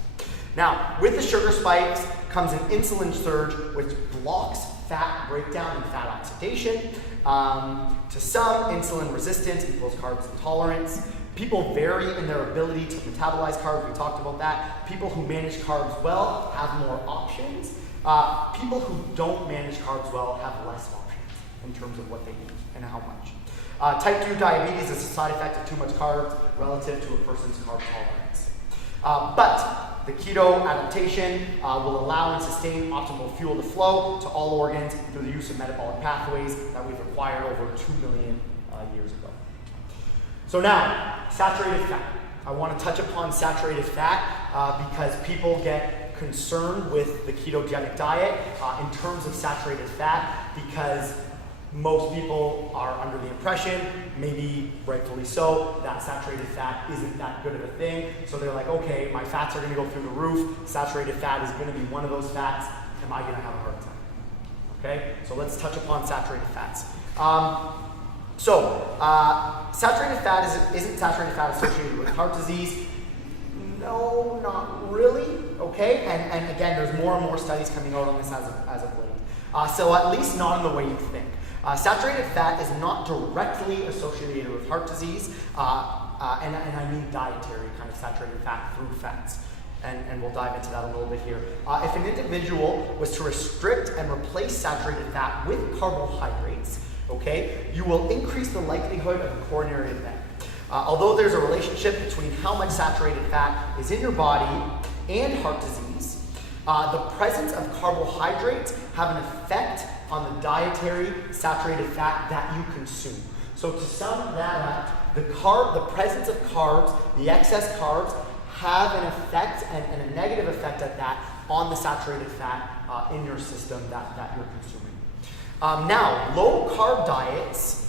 Now, with the sugar spikes comes an insulin surge, which blocks fat breakdown and fat oxidation. To some, insulin resistance equals carbs intolerance. People vary in their ability to metabolize carbs. We talked about that. People who manage carbs well have more options. People who don't manage carbs well have less options in terms of what they eat and how much. Type 2 diabetes is a side effect of too much carbs relative to a person's carb tolerance. But the keto adaptation will allow and sustain optimal fuel to flow to all organs through the use of metabolic pathways that we've acquired over 2 million years ago. So now, saturated fat. I want to touch upon saturated fat because people get concerned with the ketogenic diet in terms of saturated fat, because most people are under the impression, maybe rightfully so, that saturated fat isn't that good of a thing. So they're like, okay, my fats are going to go through the roof. Saturated fat is going to be one of those fats. Am I going to have a heart attack? Okay, so let's touch upon saturated fats. Saturated fat isn't saturated fat associated with heart disease? No, not really. Okay, and again, there's more and more studies coming out on this as of late. So at least not in the way you think. Saturated fat is not directly associated with heart disease, and I mean dietary kind of saturated fat through fats. And we'll dive into that a little bit here. If an individual was to restrict and replace saturated fat with carbohydrates, okay, you will increase the likelihood of a coronary event. Although there's a relationship between how much saturated fat is in your body and heart disease, the presence of carbohydrates have an effect on the dietary saturated fat that you consume. So to sum that up, the presence of carbs, the excess carbs, have an effect and a negative effect at that on the saturated fat in your system that you're consuming. Now, low carb diets,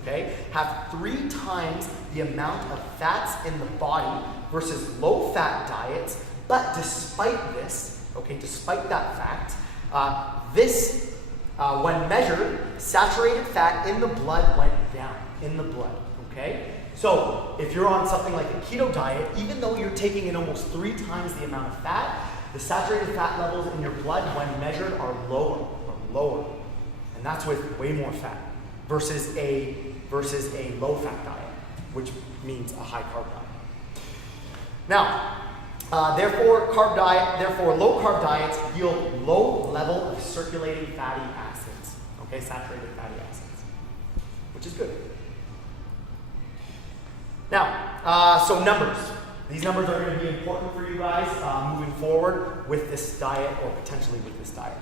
okay, have 3 times the amount of fats in the body versus low fat diets, but despite this, okay, despite that fact, when measured, saturated fat in the blood went down, okay? So if you're on something like a keto diet, even though you're taking in almost 3 times the amount of fat, the saturated fat levels in your blood when measured are lower. And that's with way more fat versus a low fat diet, which means a high carb diet. Now, therefore low carb diets yield low level of circulating fatty acids, okay, saturated fatty acids, which is good. Now, so numbers. These numbers are going to be important for you guys moving forward with this diet or potentially with this diet.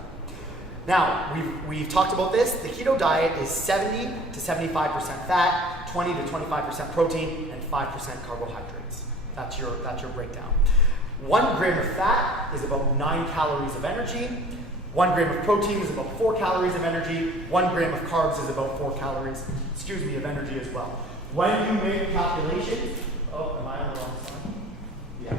Now, we've talked about this. The keto diet is 70 to 75% fat, 20 to 25% protein, and 5% carbohydrates. That's your breakdown. 1 gram of fat is about 9 calories of energy. 1 gram of protein is about 4 calories of energy. 1 gram of carbs is about 4 calories, of energy as well. When you make calculations, am I on the wrong side? Yeah.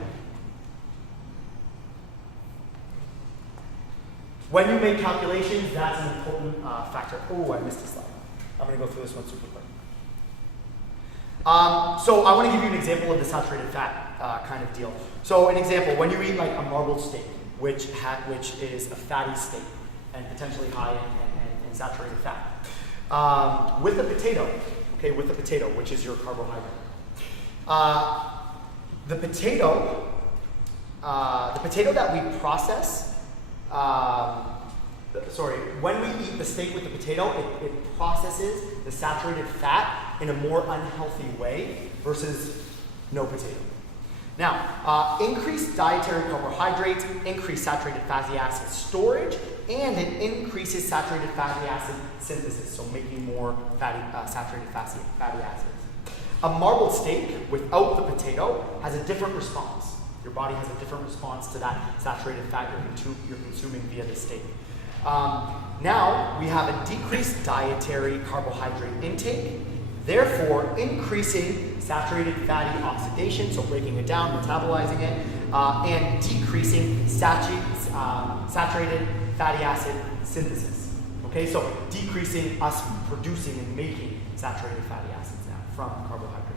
When you make calculations, that's an important factor. Oh, I missed a slide. I'm going to go through this one super quick. So I want to give you an example of the saturated fat kind of deal. So an example, when you eat like a marbled steak, which is a fatty steak and potentially high in saturated fat, with the potato, which is your carbohydrate. The potato that we process, when we eat the steak with the potato, it processes the saturated fat in a more unhealthy way versus no potato. Now, increased dietary carbohydrates increase saturated fatty acid storage, and it increases saturated fatty acid synthesis, so making more saturated fatty acids. A marbled steak without the potato has a different response. Your body has a different response to that saturated fat you're consuming via the steak. Now, we have a decreased dietary carbohydrate intake therefore increasing saturated fatty oxidation, so breaking it down, metabolizing it, and decreasing saturated fatty acid synthesis. Okay, so decreasing us producing and making saturated fatty acids now from carbohydrates.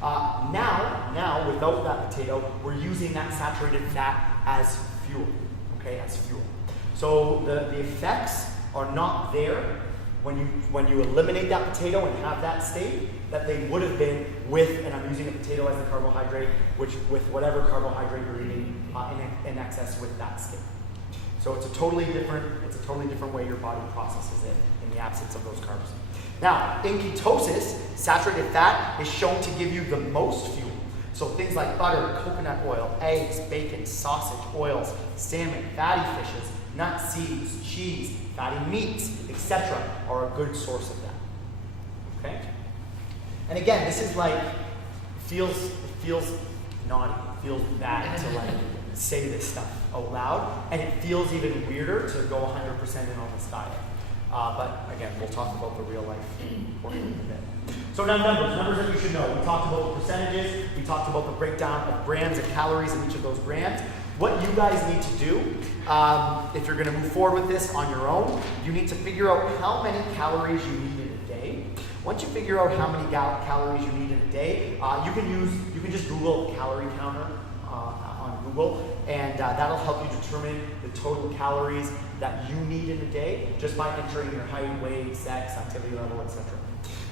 Now, without that potato, we're using that saturated fat as fuel, okay, as fuel. So the effects are not there when you eliminate that potato and have that state that they would have been with, and I'm using a potato as a carbohydrate, with whatever carbohydrate you're eating in excess with that state. So it's a totally different way your body processes it in the absence of those carbs. Now, in ketosis, saturated fat is shown to give you the most fuel. So things like butter, coconut oil, eggs, bacon, sausage, oils, salmon, fatty fishes, nuts, seeds, cheese, fatty meats, etc. are a good source of that. Okay? And again, this is like, it feels naughty, it feels bad to like say this stuff out loud, and it feels even weirder to go 100% in on this diet. But again, we'll talk about the real life portion in a bit. So now numbers that you should know. We talked about the percentages, we talked about the breakdown of grams and calories in each of those grams. What you guys need to do, if you're gonna move forward with this on your own, you need to figure out how many calories you need in a day. Once you figure out how many calories you need in a day, you can just Google calorie counter on Google, and that'll help you determine the total calories that you need in a day just by entering your height, weight, sex, activity level, etc.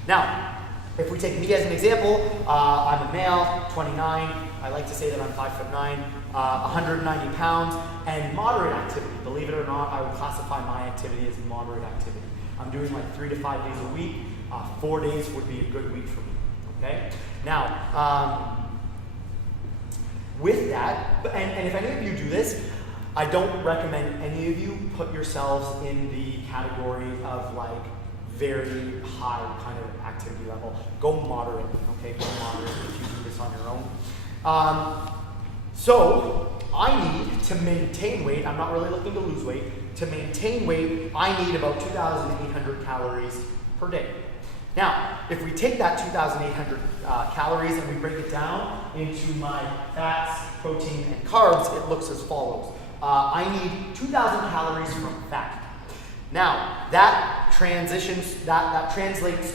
Now, if we take me as an example, I'm a male, 29. I like to say that I'm 5'9", 190 pounds, and moderate activity. Believe it or not, I would classify my activity as moderate activity. I'm doing like 3 to 5 days a week. 4 days would be a good week for me. Okay. Now, with that, and if any of you do this, I don't recommend any of you put yourselves in the category of like very high kind of activity level. Go moderate, okay? Go moderate if you do this on your own. So I need to maintain weight. I'm not really looking to lose weight. To maintain weight, I need about 2,800 calories per day. Now, if we take that 2,800 calories and we break it down into my fats, protein, and carbs, it looks as follows. I need 2,000 calories from fat. Now, that translates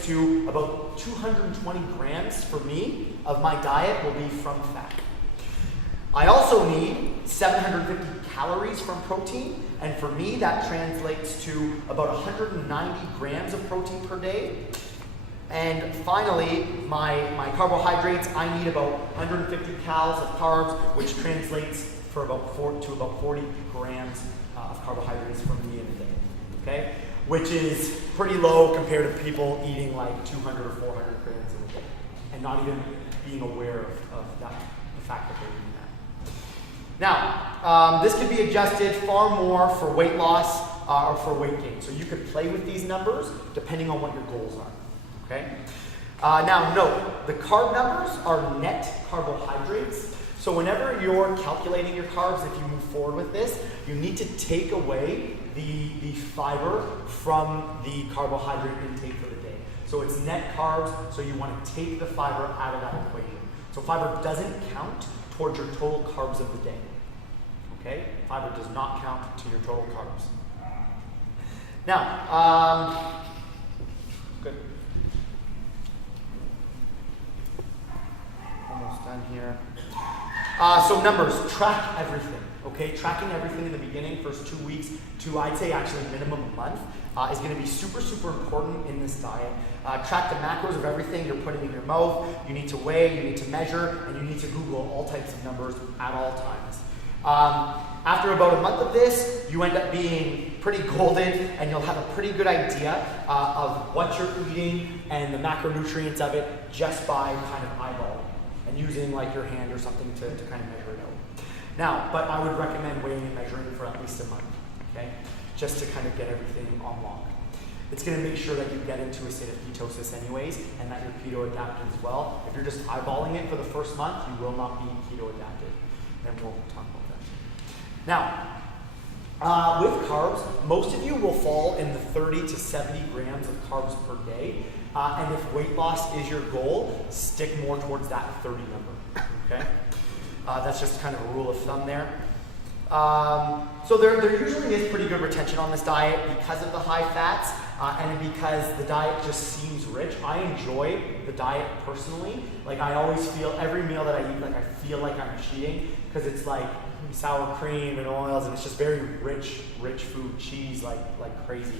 to about 220 grams for me of my diet will be from fat. I also need 750 calories from protein, and for me that translates to about 190 grams of protein per day. And finally, my carbohydrates, I need about 150 calories of carbs, which translates to about 40 grams of carbohydrates from me in a day, okay? Which is pretty low compared to people eating like 200 or 400 grams in a day, and not even being aware of that, the fact that they're eating that. Now, this could be adjusted far more for weight loss or for weight gain. So you could play with these numbers depending on what your goals are. Okay? Now note, the carb numbers are net carbohydrates. So whenever you're calculating your carbs, if you move forward with this, you need to take away the fiber from the carbohydrate intake for the day. So it's net carbs, so you want to take the fiber out of that equation. So fiber doesn't count towards your total carbs of the day. Okay? Fiber does not count to your total carbs. Now, good. Almost done here. So numbers, track everything, okay? Tracking everything in the beginning, first 2 weeks to I'd say actually minimum a month is gonna be super, super important in this diet. Track the macros of everything you're putting in your mouth. You need to weigh, you need to measure, and you need to Google all types of numbers at all times. After about a month of this, you end up being pretty golden, and you'll have a pretty good idea of what you're eating and the macronutrients of it just by kind of eyeballing and using like your hand or something to kind of measure it out. Now, but I would recommend weighing and measuring for at least a month, okay? Just to kind of get everything on lock. It's gonna make sure that you get into a state of ketosis anyways, and that you're keto adapted as well. If you're just eyeballing it for the first month, you will not be keto adapted, and we'll talk about that. Now, with carbs, most of you will fall in the 30 to 70 grams of carbs per day. And if weight loss is your goal, stick more towards that 30 number, okay? That's just kind of a rule of thumb there. So there usually is pretty good retention on this diet because of the high fats and because the diet just seems rich. I enjoy the diet personally. Like I always feel every meal that I eat, like I feel like I'm cheating because it's like sour cream and oils and it's just very rich food, cheese like crazy.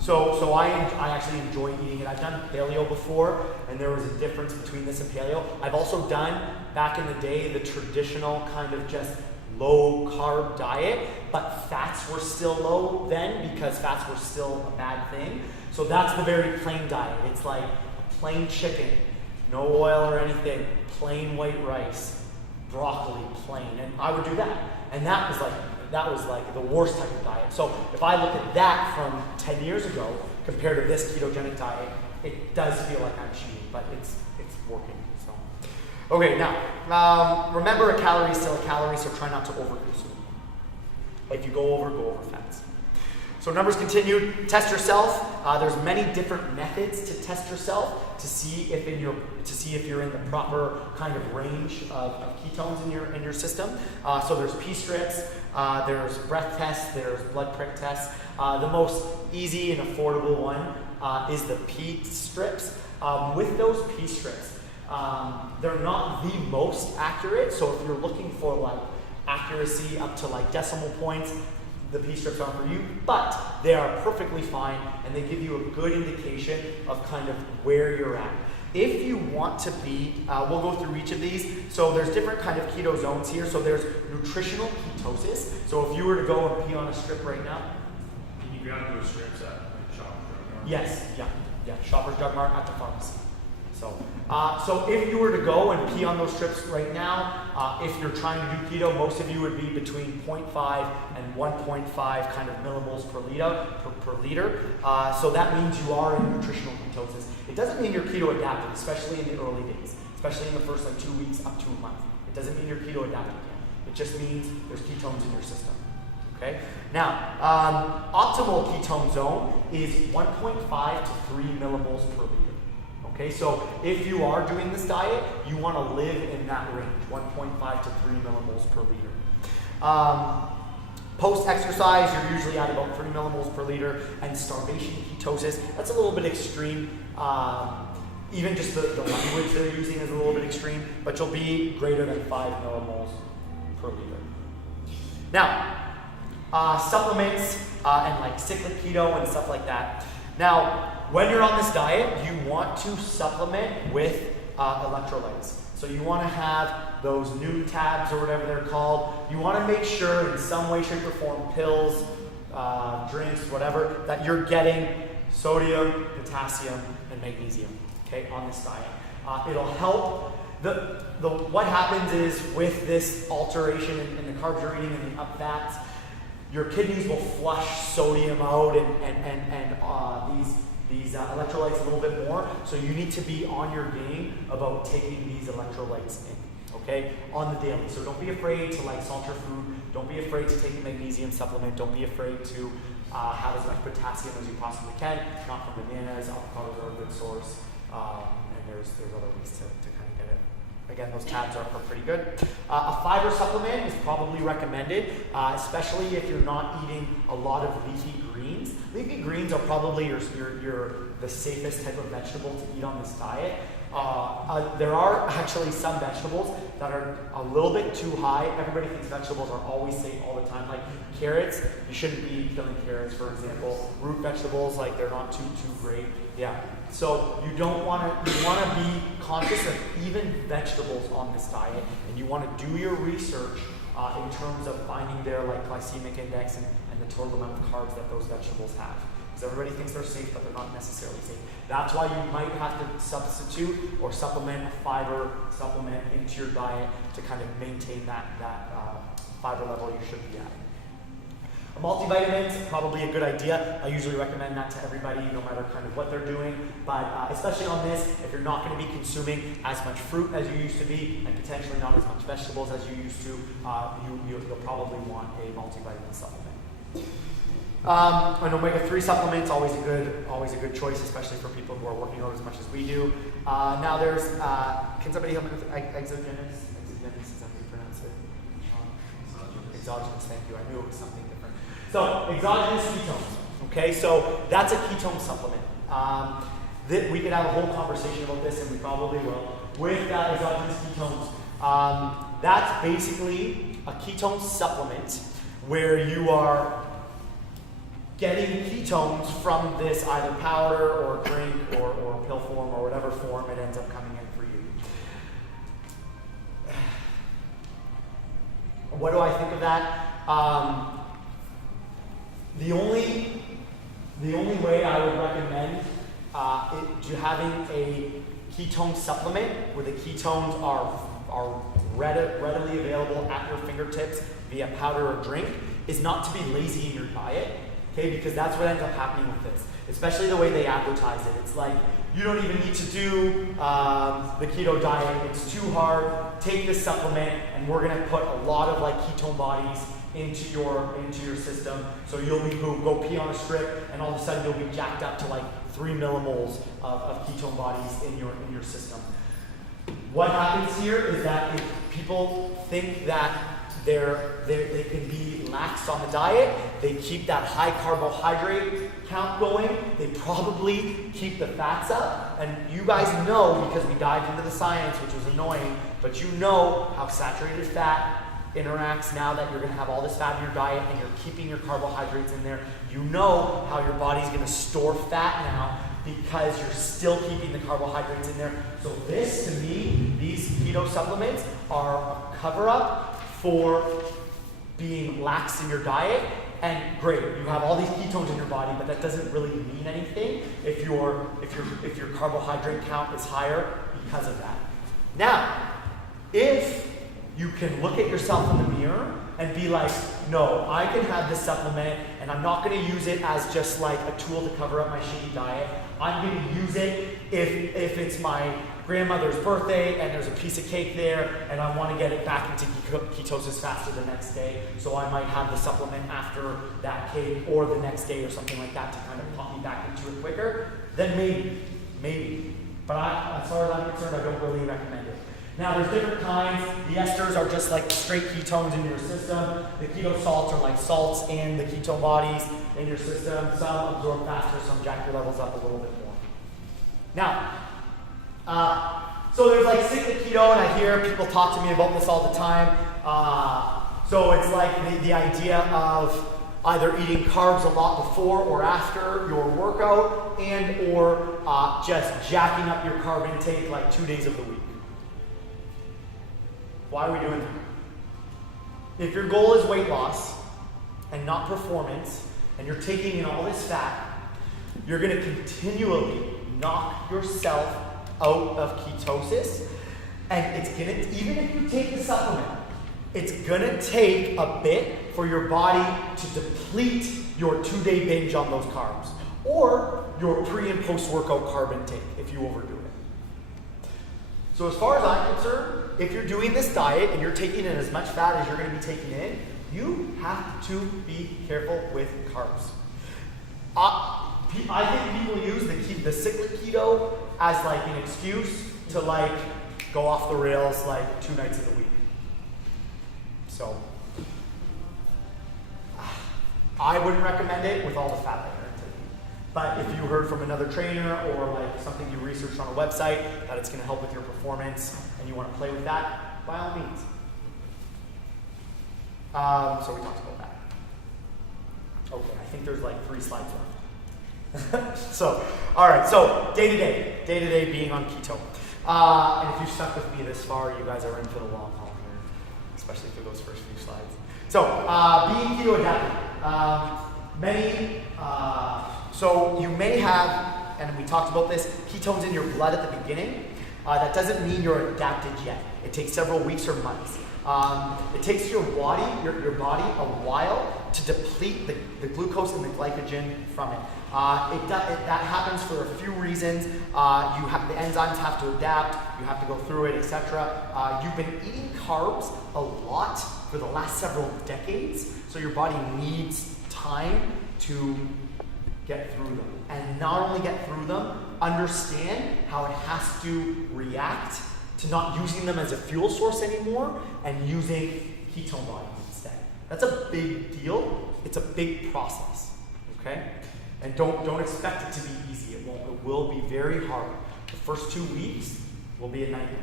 So I actually enjoy eating it. I've done paleo before, and there was a difference between this and paleo. I've also done, back in the day, the traditional kind of just low carb diet, but fats were still low then because fats were still a bad thing. So that's the very plain diet. It's like a plain chicken, no oil or anything, plain white rice, broccoli, plain, and I would do that. And that was like the worst type of diet. So if I look at that from 10 years ago compared to this ketogenic diet, it does feel like I'm cheating, but it's working. So, okay, now remember a calorie is still a calorie, so try not to overconsume. If you go over fats. So numbers continued. Test yourself. There's many different methods to test yourself to see if you're in the proper kind of range of ketones in your system. So there's P strips, there's breath tests, there's blood prick tests. The most easy and affordable one is the P strips. With those P strips, they're not the most accurate. So if you're looking for like accuracy up to like decimal points, the P strips aren't for you, but they are perfectly fine and they give you a good indication of kind of where you're at. If you want to be, we'll go through each of these. So there's different kind of keto zones here. So there's nutritional ketosis. So if you were to go and pee on a strip right now. Can you grab those strips at Shoppers Drug Mart? Yes, yeah, Shoppers Drug Mart at the pharmacy. So if you were to go and pee on those strips right now, if you're trying to do keto, most of you would be between 0.5 and 1.5 kind of millimoles per liter. So that means you are in nutritional ketosis. It doesn't mean you're keto adapted, especially in the early days, especially in the first like 2 weeks up to a month. It doesn't mean you're keto adapted yet. It just means there's ketones in your system. Okay. Now, optimal ketone zone is 1.5 to 3 millimoles per liter. Okay, so if you are doing this diet, you want to live in that range, 1.5 to 3 millimoles per liter. Post-exercise, you're usually at about 3 millimoles per liter, and starvation ketosis, that's a little bit extreme. Even just the language they're using is a little bit extreme, but you'll be greater than 5 millimoles per liter. Now, supplements and like cyclic keto and stuff like that. Now, when you're on this diet, you want to supplement with electrolytes. So you want to have those new tabs or whatever they're called. You want to make sure in some way, shape, or form, pills, drinks, whatever, that you're getting sodium, potassium, and magnesium, okay, on this diet. It'll help. What happens is with this alteration in the carbs you're eating and the up fats, your kidneys will flush sodium out and these electrolytes a little bit more. So you need to be on your game about taking these electrolytes in, okay, on the daily. So don't be afraid to like salt your food. Don't be afraid to take a magnesium supplement. Don't be afraid to have as much potassium as you possibly can. Not from bananas, avocados are a good source, and there's other ways to kind of get it. Again, those tabs are pretty good. A fiber supplement is probably recommended, especially if you're not eating a lot of leafy greens. Leafy greens are probably the safest type of vegetable to eat on this diet. There are actually some vegetables that are a little bit too high. Everybody thinks vegetables are always safe all the time. Like carrots, you shouldn't be killing carrots, for example. Root vegetables, like they're not too great. Yeah. So you want to be conscious of even vegetables on this diet, and you want to do your research in terms of finding their like glycemic index and the total amount of carbs that those vegetables have. Because everybody thinks they're safe, but they're not necessarily safe. That's why you might have to substitute or supplement a fiber supplement into your diet to kind of maintain that fiber level you should be at. A multivitamin is probably a good idea. I usually recommend that to everybody, no matter kind of what they're doing. But especially on this, if you're not going to be consuming as much fruit as you used to be, and potentially not as much vegetables as you used to, you'll probably want a multivitamin supplement. An omega-3 supplement's always a good choice, especially for people who are working out as much as we do. Now there's, can somebody help me with exogenous? Exogenous, is that how you pronounce it? Exogenous, thank you. I knew it was something different. So exogenous ketones. Okay, so that's a ketone supplement. We could have a whole conversation about this, and we probably will, with exogenous ketones. That's basically a ketone supplement where you are getting ketones from this either powder or drink or pill form or whatever form it ends up coming in for you. What do I think of that? The only way I would recommend having a ketone supplement where the ketones are readily available at your fingertips via powder or drink is not to be lazy in your diet. Okay, because that's what ends up happening with this, especially the way they advertise it. It's like, you don't even need to do the keto diet. It's too hard. Take this supplement, and we're going to put a lot of like ketone bodies into your system. So you'll be go pee on a strip, and all of a sudden you'll be jacked up to like 3 millimoles of ketone bodies in your system. What happens here is that if people think that they can be lax on the diet, they keep that high carbohydrate count going, they probably keep the fats up, and you guys know, because we dived into the science, which was annoying, but you know how saturated fat interacts now that you're going to have all this fat in your diet and you're keeping your carbohydrates in there. You know how your body's going to store fat now because you're still keeping the carbohydrates in there. So this, to me, these keto supplements are a cover-up for being lax in your diet. And great, you have all these ketones in your body, but that doesn't really mean anything if your carbohydrate count is higher because of that. Now, if you can look at yourself in the mirror and be like, no, I can have this supplement and I'm not going to use it as just like a tool to cover up my shitty diet. I'm going to use it if it's my grandmother's birthday and there's a piece of cake there and I want to get it back into ketosis faster the next day. So I might have the supplement after that cake or the next day or something like that to kind of pop me back into it quicker. Then maybe. But as far as I'm concerned, I don't really recommend it. Now there's different kinds. The esters are just like straight ketones in your system. The keto salts are like salts in the ketone bodies in your system. Some absorb faster, some jack your levels up a little bit more. Now, so there's like cyclic keto, and I hear people talk to me about this all the time. So it's like the idea of either eating carbs a lot before or after your workout, and or just jacking up your carb intake like 2 days of the week. Why are we doing that? If your goal is weight loss and not performance, and you're taking in all this fat, you're going to continually knock yourself out of ketosis, and it's going to, even if you take the supplement, it's going to take a bit for your body to deplete your 2-day binge on those carbs, or your pre and post workout carb intake if you overdo it. So as far as I'm concerned, if you're doing this diet and you're taking in as much fat as you're going to be taking in, you have to be careful with carbs. I think people use the cyclic keto as like an excuse to like go off the rails like 2 nights of the week. So I wouldn't recommend it with all the fat that you're taking. But if you heard from another trainer or like something you researched on a website that it's going to help with your performance and you want to play with that, by all means. So we talked about that. Okay, I think there's like 3 slides left. So, all right, so day-to-day being on keto. And if you stuck with me this far, you guys are in for the long haul here, especially for those first few slides. So, being keto adapted. So you may have, and we talked about this, ketones in your blood at the beginning. That doesn't mean you're adapted yet. It takes several weeks or months. It takes your body a while to deplete the glucose and the glycogen from it. That happens for a few reasons. The enzymes have to adapt, you have to go through it, etc. You've been eating carbs a lot for the last several decades, so your body needs time to get through them. And not only get through them, understand how it has to react to not using them as a fuel source anymore and using ketone bodies instead. That's a big deal. It's a big process, okay? And don't expect it to be easy. It won't. It will be very hard. The first 2 weeks will be a nightmare.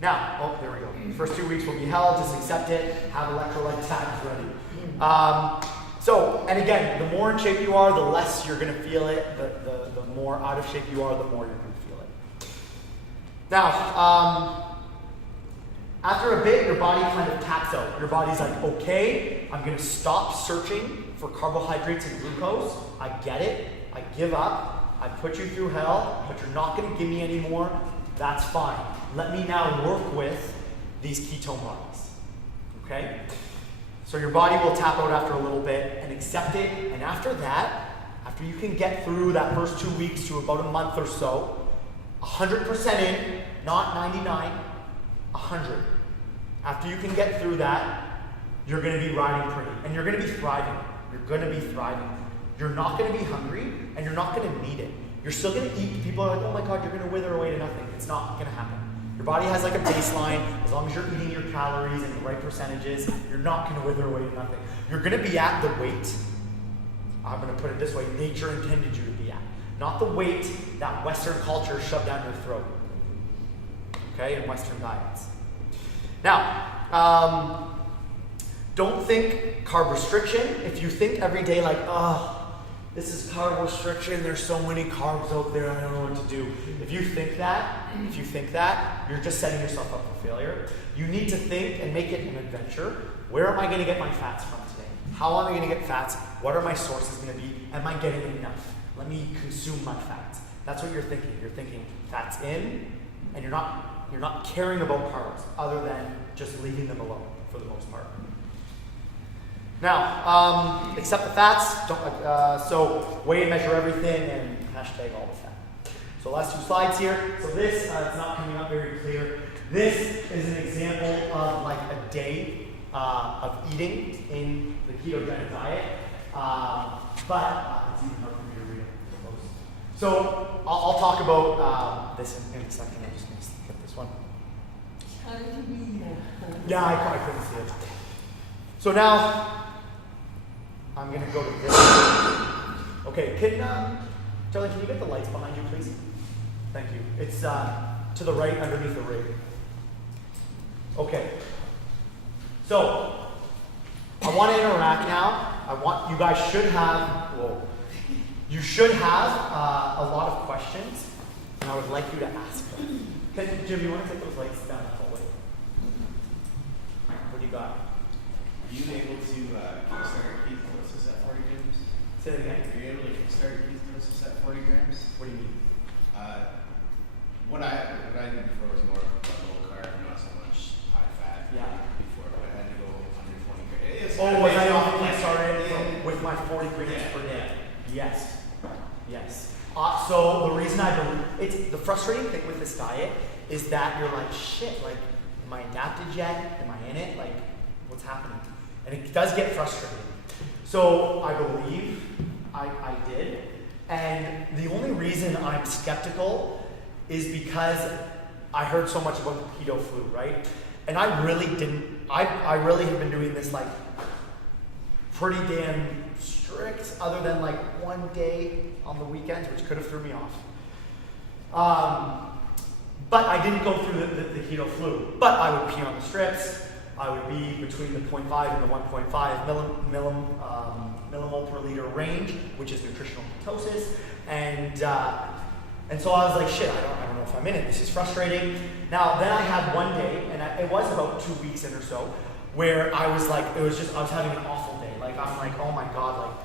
Now, oh, there we go. The first 2 weeks will be hell. Just accept it. Have electrolyte tags ready. And again, the more in shape you are, the less you're going to feel it. The more out of shape you are, the more you're going to feel it. Now, after a bit, your body kind of taps out. Your body's like, okay, I'm going to stop searching for carbohydrates and glucose. I get it. I give up. I put you through hell, but you're not going to give me any more. That's fine. Let me now work with these ketone bodies. Okay? So your body will tap out after a little bit and accept it. And after that, after you can get through that first 2 weeks to about a month or so, 100% in, not 99, 100. After you can get through that, you're going to be riding pretty. And you're going to be thriving. You're going to be thriving. You're not going to be hungry, and you're not going to need it. You're still going to eat. People are like, oh my God, you're going to wither away to nothing. It's not going to happen. Your body has like a baseline. As long as you're eating your calories and the right percentages, you're not going to wither away to nothing. You're going to be at the weight, I'm going to put it this way, nature intended you to be at. Not the weight that Western culture shoved down your throat. Okay, in Western diets. Now, don't think carb restriction. If you think every day like, oh, this is carb restriction, there's so many carbs out there, I don't know what to do. If you think that, you're just setting yourself up for failure. You need to think and make it an adventure. Where am I going to get my fats from today? How am I going to get fats? What are my sources going to be? Am I getting enough? Let me consume my fats. That's what you're thinking. You're thinking fats in, and you're not caring about carbs other than just leaving them alone for the most part. Now, accept the fats. So weigh and measure everything, and hashtag all the fat. So last 2 slides here. So this, it's not coming up very clear. This is an example of like a day of eating in the ketogenic diet. But it's even hard for me to read it. So I'll talk about this in a second. I'm just going to skip this one. Yeah, I couldn't see it. So now, I'm going to go to this. Okay, Charlie, can you get the lights behind you, please? Thank you. It's to the right underneath the rig. Okay. So, I want to interact now. You guys should have, you should have a lot of questions, and I would like you to ask them. Jim, you want to take those lights down the hallway? What do you got? Are you able to kickstart ketosis at 40 grams? Say that again. Are you able to kickstart ketosis at 40 grams? What do you mean? What I did before was more low carb, not so much high fat. Yeah. Before, but I had to go under 20 grams. Was I off started with my 40 grams per day? Yes. Yes. So the reason I believe it's the frustrating thing with this diet is that you're like, shit, like, am I adapted yet? Am I in it? Like, what's happening? And it does get frustrating. So I believe I did. And the only reason I'm skeptical is because I heard so much about the keto flu, right? And I really didn't, I really have been doing this like pretty damn strict, other than like one day on the weekends, which could have threw me off. But I didn't go through the keto flu. But I would pee on the strips. I would be between the 0.5 and the 1.5 millimole per liter range, which is nutritional ketosis. And so I was like, shit, I don't know if I'm in it. This is frustrating. Now, then I had one day, and it was about 2 weeks in or so, where I was like, I was having an awful day. Like, I'm like, oh my God, like,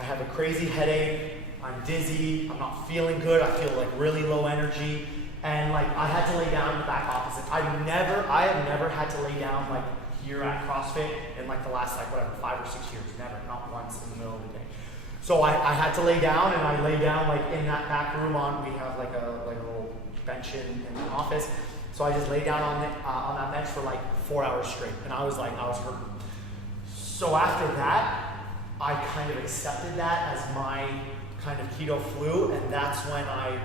I have a crazy headache. I'm dizzy. I'm not feeling good. I feel like really low energy. And like, I had to lay down in the back office. I have never had to lay down like here at CrossFit in like the last like whatever 5 or 6 years. Never, not once in the middle of the day. So I had to lay down, and I lay down like in that back room we have like a little bench in the office. So I just lay down on that bench for like 4 hours straight, and I was hurting. So after that, I kind of accepted that as my kind of keto flu, and that's when I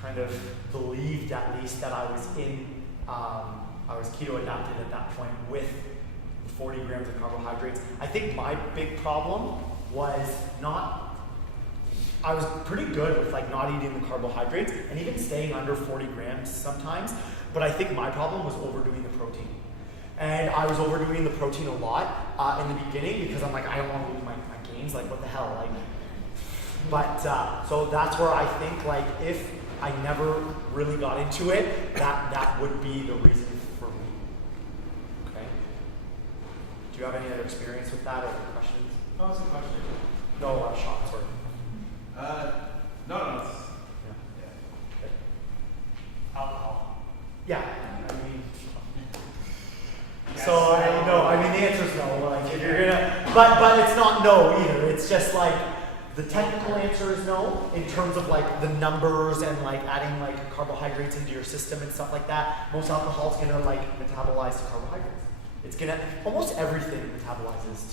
kind of believed at least that I was I was keto adapted at that point with the 40 grams of carbohydrates. I think my big problem was I was pretty good with like not eating the carbohydrates and even staying under 40 grams sometimes, but I think my problem was overdoing the protein. And I was overdoing the protein a lot in the beginning because I'm like, I don't want to lose my gains, like what the hell, like. But so that's where I think like if I never really got into it, that would be the reason for me. Okay. Do you have any other experience with that or questions? Oh, that's a question. No, Sean, sorry. No. It's, Okay. Alcohol. Yeah. I mean. yes. So the answer is no. Like if you're gonna, but it's not no either. It's just like the technical answer is no in terms of like the numbers and like adding like carbohydrates into your system and stuff like that. Most alcohol is gonna like metabolize to carbohydrates. It's gonna almost everything metabolizes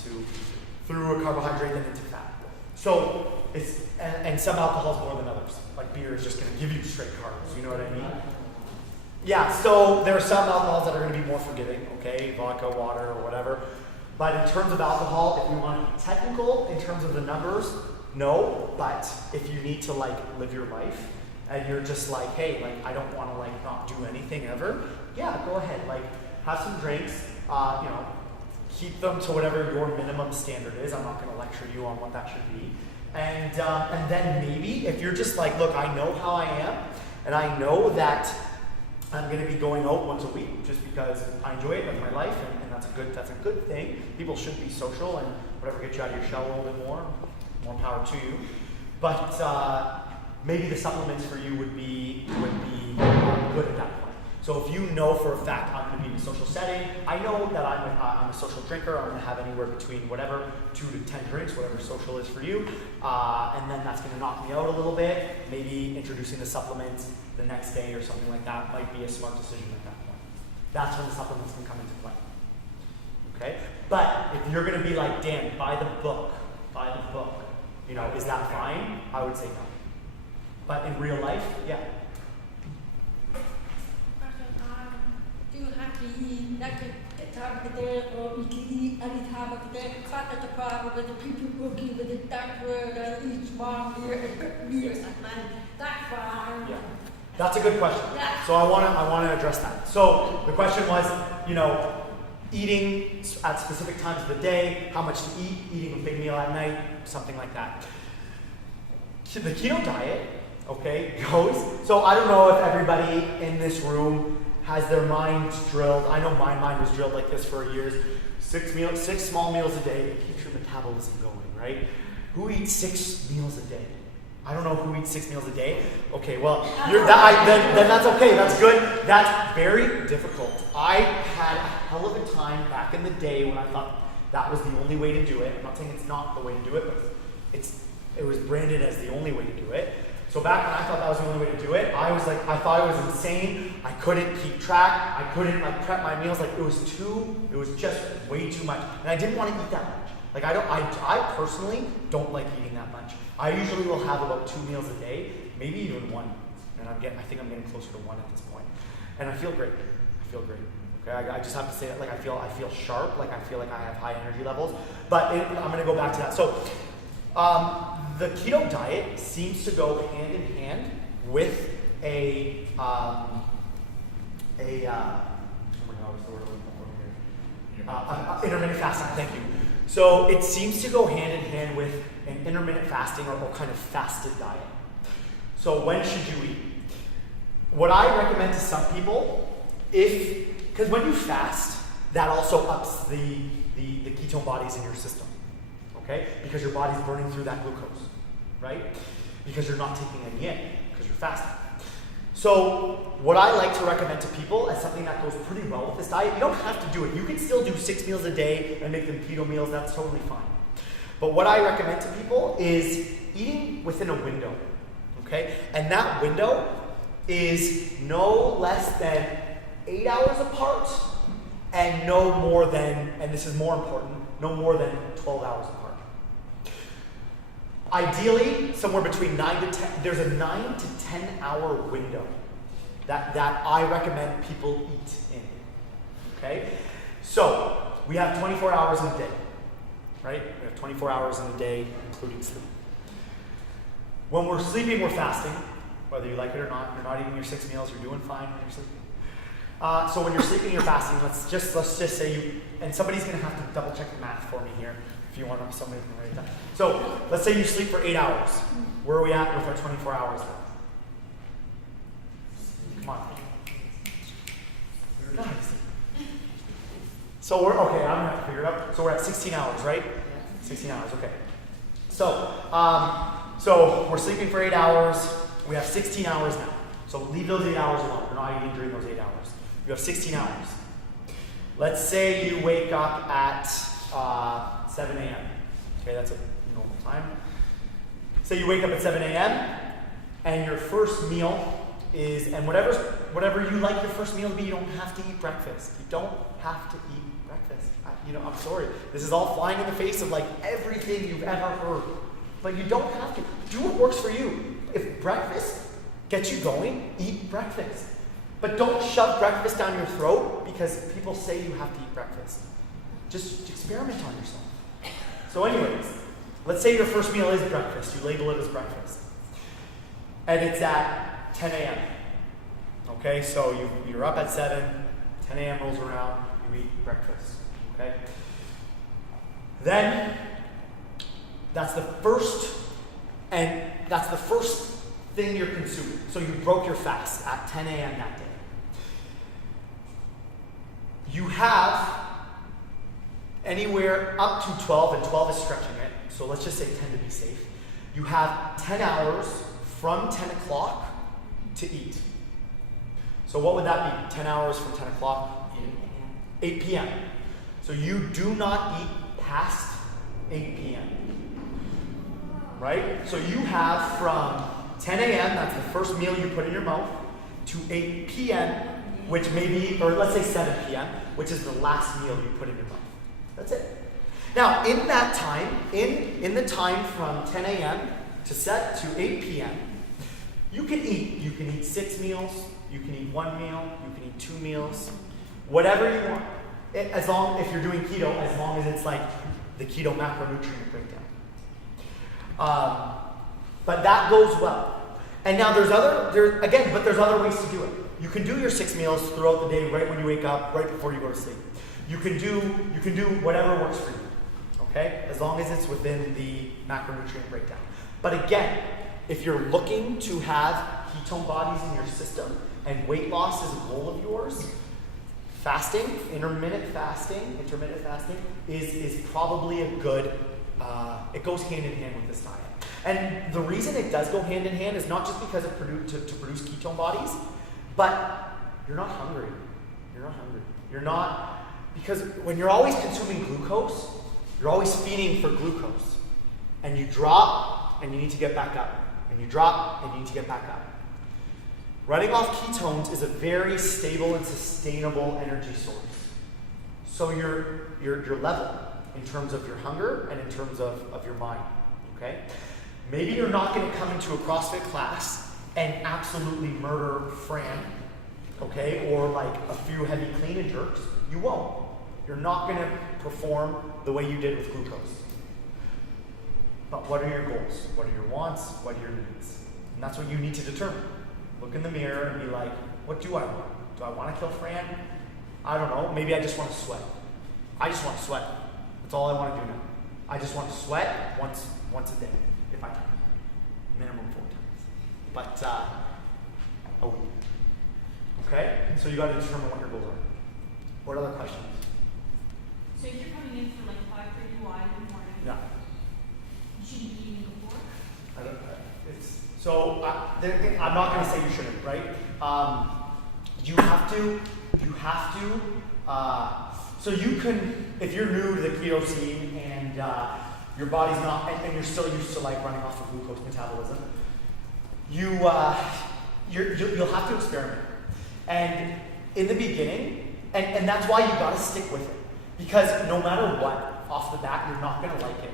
through a carbohydrate and into fat. So it's and some alcohols more than others. Like beer is just gonna give you straight carbs. You know what I mean? Yeah, so there are some alcohols that are going to be more forgiving, okay, vodka, water, or whatever. But in terms of alcohol, if you want to be technical in terms of the numbers, no. But if you need to like live your life and you're just like, hey, like I don't want to like not do anything ever, yeah, go ahead. Like have some drinks, keep them to whatever your minimum standard is. I'm not going to lecture you on what that should be. And then maybe if you're just like, look, I know how I am, and I know that I'm going to be going out once a week just because I enjoy it, that's my life, and that's a good thing. People should be social and whatever gets you out of your shell a little bit more power to you. But maybe the supplements for you would be good at that point. So if you know for a fact I'm going to be in a social setting, I know that I'm a social drinker, I'm going to have anywhere between 2 to 10 drinks, whatever social is for you, and then that's going to knock me out a little bit. Maybe introducing the supplements the next day or something like that might be a smart decision at that point. That's when the supplements can come into play. Okay? But if you're going to be like, Dan, buy the book, is that fine? I would say no. But in real life, yeah. Do you have to eat like a time of the day or you can eat any time of the day? Cut at the problem with the people cooking with the doctor that eats small meals at night. That's fine. Yeah. That's a good question. Yeah. So I want to address that. So the question was, eating at specific times of the day, how much to eat, eating a big meal at night, something like that. The keto diet, okay, goes. So I don't know if everybody in this room has their minds drilled. I know my mind was drilled like this for years. 6 small meals a day, it keeps your metabolism going, right? Who eats 6 meals a day? I don't know who eats 6 meals a day. Okay, well, then that's okay. That's good. That's very difficult. I had a hell of a time back in the day when I thought that was the only way to do it. I'm not saying it's not the way to do it, but it was branded as the only way to do it. So back when I thought that was the only way to do it, I thought it was insane. I couldn't keep track. I couldn't prep my meals. It was just way too much. And I didn't want to eat that much. I personally don't like eating that much. I usually will have about 2 meals a day, maybe even 1. And I think I'm getting closer to 1 at this point. And I feel great. Okay, I just have to say that, I feel sharp, I feel like I have high energy levels. But I'm gonna go back to that. So the keto diet seems to go hand in hand with intermittent fasting. Thank you. So it seems to go hand in hand with an intermittent fasting or kind of fasted diet. So when should you eat? What I recommend to some people, because when you fast, that also ups the ketone bodies in your system, okay? Because your body's burning through that glucose, right? Because you're not taking any in, because you're fasting. So what I like to recommend to people as something that goes pretty well with this diet, you don't have to do it. You can still do 6 meals a day and make them keto meals, that's totally fine. But what I recommend to people is eating within a window, okay? And that window is no less than 8 hours apart and no more than, and this is more important, no more than 12 hours apart. Ideally, somewhere between 9 to 10, there's a 9 to 10 hour window that I recommend people eat in, okay? So, we have 24 hours in a day, right? We have 24 hours in a day, including sleep. When we're sleeping, we're fasting, whether you like it or not. You're not eating your 6 meals, you're doing fine when you're sleeping. So when you're sleeping, you're fasting. Let's just say you, and somebody's gonna have to double check the math for me here, if you want somebody to write it down. So let's say you sleep for 8 hours. Where are we at with our 24 hours now? Come on. Nice. So we're, okay, I'm gonna have to figure it out. So we're at 16 hours, right? 16 hours, okay. So, so we're sleeping for 8 hours. We have 16 hours now. So leave those 8 hours alone. We're not eating during those 8 hours. You have 16 hours. Let's say you wake up at 7 a.m. Okay, that's a normal time. Say you wake up at 7 a.m. and your first meal is, and whatever you like your first meal to be, you don't have to eat breakfast. You don't have to eat breakfast. I'm sorry. This is all flying in the face of like everything you've ever heard. But you don't have to. Do what works for you. If breakfast gets you going, eat breakfast. But don't shove breakfast down your throat because people say you have to eat breakfast. Just experiment on yourself. So anyways, let's say your first meal is breakfast. You label it as breakfast. And it's at 10 a.m. Okay, so you're up at 7, 10 a.m. rolls around, you eat breakfast. Okay? Then, that's the first thing you're consuming. So you broke your fast at 10 a.m. that day. You have anywhere up to 12, and 12 is stretching it, so let's just say 10 to be safe. You have 10 hours from 10 o'clock to eat. So what would that be? 10 hours from 10 o'clock? 8 p.m. So you do not eat past 8 p.m. Right? So you have from 10 a.m., that's the first meal you put in your mouth, to 8 p.m., which may be, or let's say 7 p.m., which is the last meal you put in your mouth. That's it. Now, in that time, in the time from 10 a.m. to 8 p.m., you can eat. You can eat 6 meals, you can eat 1 meal, you can eat 2 meals, whatever you want. If you're doing keto, as long as it's like the keto macronutrient breakdown. But that goes well. And now there's other ways to do it. You can do your 6 meals throughout the day, right when you wake up, right before you go to sleep. You can do whatever works for you. Okay? As long as it's within the macronutrient breakdown. But again, if you're looking to have ketone bodies in your system and weight loss is a goal of yours, intermittent fasting is probably a good, it goes hand in hand with this diet. And the reason it does go hand in hand is not just because to produce ketone bodies, but you're not hungry. You're not, because when you're always consuming glucose, you're always feeding for glucose. And you drop, and you need to get back up. And you drop, and you need to get back up. Running off ketones is a very stable and sustainable energy source. So you're level in terms of your hunger and in terms of your mind, okay? Maybe you're not gonna come into a CrossFit class and absolutely murder Fran, okay? Or like a few heavy clean and jerks. You won't. You're not gonna perform the way you did with glucose. But what are your goals? What are your wants? What are your needs? And that's what you need to determine. Look in the mirror and be like, what do I want? Do I want to kill Fran? I don't know. Maybe I just want to sweat. I just want to sweat. That's all I want to do now. I just want to sweat once a day, if I can. Minimum 4 times. But a week. Okay? So you got to determine what your goals are. What other questions? So if you're coming in for like 5:30 Y in the morning, Yeah. you shouldn't be eating before? I don't, so I'm not going to say you shouldn't, right? You have to, so you can, if you're new to the keto scene and your body's not, and you're still used to like running off of glucose metabolism, you'll have to experiment. And in the beginning, and that's why you got to stick with it. Because no matter what, off the bat, you're not going to like it.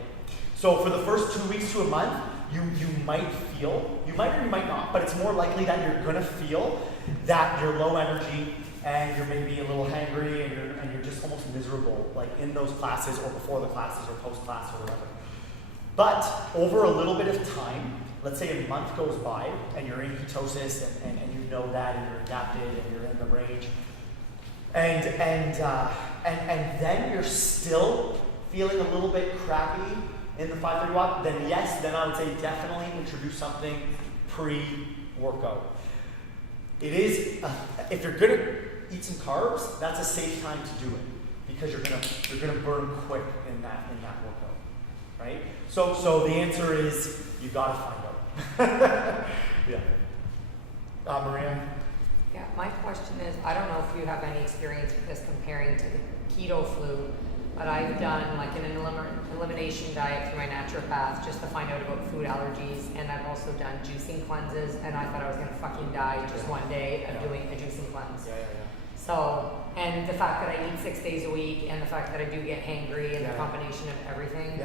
So for the first 2 weeks to a month, you might feel, you might or you might not, but it's more likely that you're gonna feel that you're low energy and you're maybe a little hangry and you're just almost miserable, like in those classes or before the classes or post class or whatever. But over a little bit of time, let's say a month goes by and you're in ketosis and you know that and you're adapted and you're in the range, and then you're still feeling a little bit crappy in the 5:30 walk, then yes, then I would say definitely introduce something pre-workout. It is, if you're gonna eat some carbs, that's a safe time to do it because you're gonna burn quick in that workout, right? So the answer is you gotta find out. Yeah. Maria? Yeah, my question is, I don't know if you have any experience with this comparing to the keto flu, but I've done like an elimination diet through my naturopath just to find out about food allergies, and I've also done juicing cleanses, and I thought I was gonna fucking die just one day of doing a juicing cleanse. Yeah. So, and the fact that I eat 6 days a week, and the fact that I do get hangry, and the combination of everything,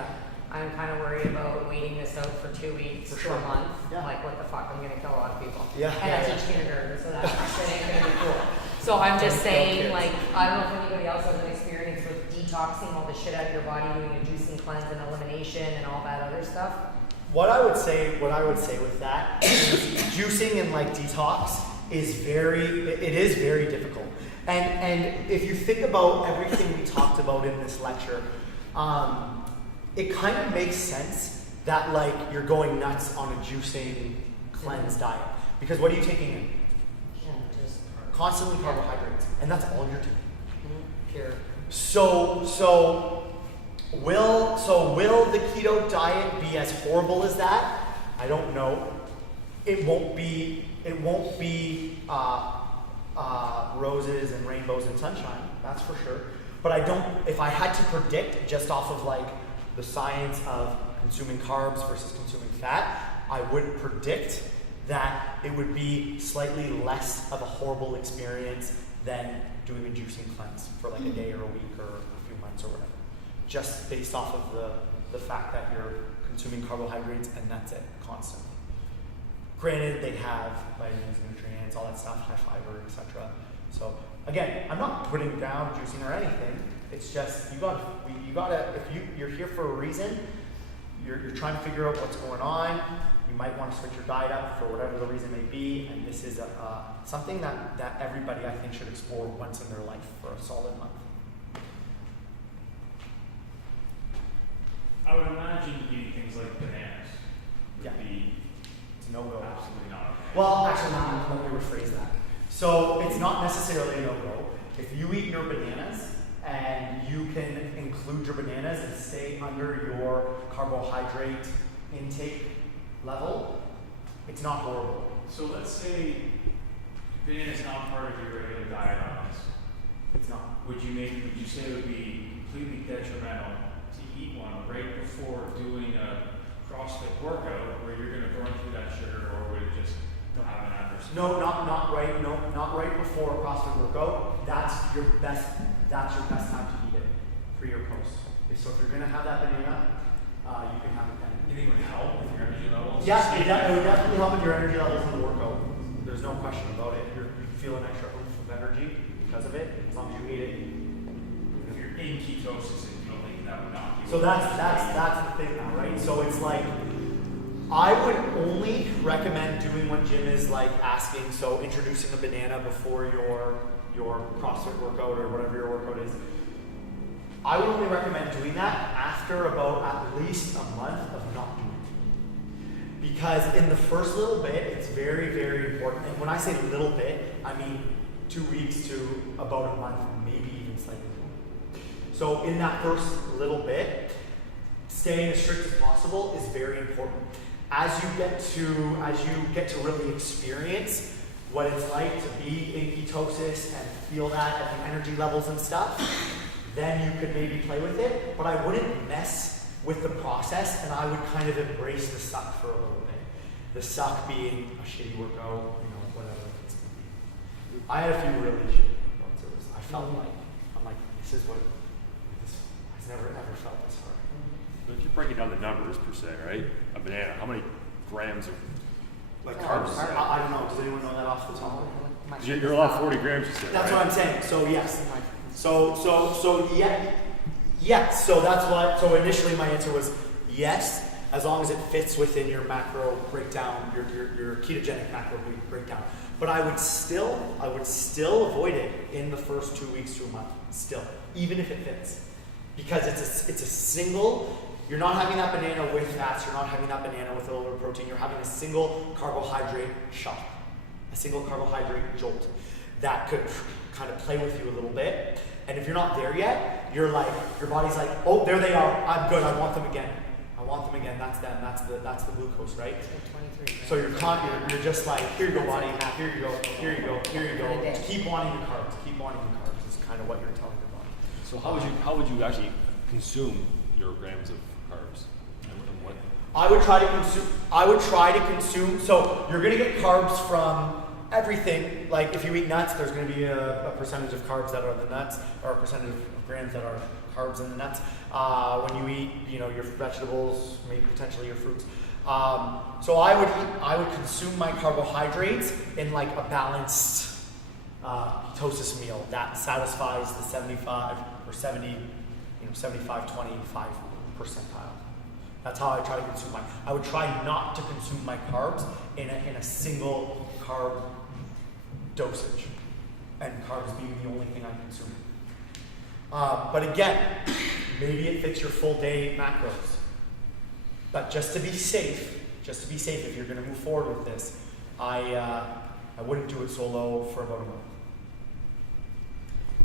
I'm kind of worried about waiting this out for 2 weeks For to sure. a month. Yeah. Like, what the fuck? I'm gonna kill a lot of people. Yeah. And I teach kindergarten, so that ain't gonna be cool. So I'm just saying, like, I don't know if anybody else has an experience with detoxing all the shit out of your body, doing a juicing cleanse and elimination and all that other stuff. What I would say with that is juicing and like detox is very difficult. And if you think about everything we talked about in this lecture, it kind of makes sense that like you're going nuts on a juicing cleanse diet. Because what are you taking in? Yeah, just Constantly carbohydrates. And that's all you're taking. pure. So will the keto diet be as horrible as that? I don't know. It won't be roses and rainbows and sunshine, that's for sure. But if I had to predict just off of like the science of consuming carbs versus consuming fat, I would predict that it would be slightly less of a horrible experience than doing a juicing cleanse for like a day or a week or a few months or whatever. Just based off of the fact that you're consuming carbohydrates and that's it, constantly. Granted, they have vitamins, nutrients, all that stuff, high fiber, etc. So again, I'm not putting down juicing or anything. It's just you gotta. If you're here for a reason, you're trying to figure out what's going on. You might want to switch your diet up for whatever the reason may be, and this is something that everybody I think should explore once in their life for a solid month. I would imagine eating things like bananas would be No-go. absolutely not okay. Well, actually, not. Let me rephrase that. So it's not necessarily a no-go. If you eat your bananas and you can include your bananas and stay under your carbohydrate intake level, it's not horrible. So let's say banana is not part of your regular diet on this. It's not. Would you say it would be completely detrimental to eat one right before doing a CrossFit workout where you're going to burn through that sugar, or would it just have an adverse? No, not right. No, not right before a CrossFit workout. That's your best time to eat it, pre or post. So if you're gonna have that banana, you can have it then. You think it would help with your energy levels? Yeah, it would definitely help with your energy levels in the workout. There's no question about it. You feel an extra oomph of energy because of it, as long as you eat it. If you're in ketosis and you don't think that would not be. So that's the thing now, right? So it's like, I would only recommend doing what Jim is like asking, so introducing a banana before your CrossFit workout or whatever your workout is. I would only recommend doing that after about at least a month of not doing it. Because in the first little bit, it's very, very important. And when I say little bit, I mean 2 weeks to about a month, maybe even slightly more. So in that first little bit, staying as strict as possible is very important. As you get to really experience what it's like to be in ketosis and feel that at the energy levels and stuff, then you could maybe play with it. But I wouldn't mess with the process, and I would kind of embrace the suck for a little bit. The suck being a shitty workout, whatever it's gonna be. I had a few really shitty workouts. I felt like, I'm like, this is what, I've never ever felt this hard. If you break it down the numbers per se, right? A banana, how many grams of Like carbs? carbs? I don't know. Does anyone know that off the top of their head? You're allowed 40 grams, you said, That's right? what I'm saying. So yes. So yeah. Yes. So that's what. So initially my answer was yes, as long as it fits within your macro breakdown, your ketogenic macro breakdown. But I would still avoid it in the first 2 weeks to a month. Still, even if it fits, because it's a single. You're not having that banana with fats. You're not having that banana with a little bit of protein. You're having a single carbohydrate shock, a single carbohydrate jolt that could kind of play with you a little bit. And if you're not there yet, you're like, your body's like, oh, there they are. I'm good. I want them again. I want them again. That's them. That's the glucose, right? So you're just like, here you go, body. Here you go. Here you go. Here you go. Keep wanting the carbs. Keep wanting the carbs is kind of what you're telling your body. So how would you actually consume your grams of carbs? And what? I would try to consume. So you're gonna get carbs from everything. Like if you eat nuts, there's gonna be a percentage of carbs that are the nuts, or a percentage of grams that are carbs in the nuts. When you eat, your vegetables, maybe potentially your fruits. So I would consume my carbohydrates in like a balanced ketosis meal that satisfies the 75 or 70, 75, 25 percentile. That's how I try to consume mine. I would try not to consume my carbs in a single carb dosage, and carbs being the only thing I consume. But again, maybe it fits your full day macros. But just to be safe, if you're going to move forward with this, I wouldn't do it solo for about a month.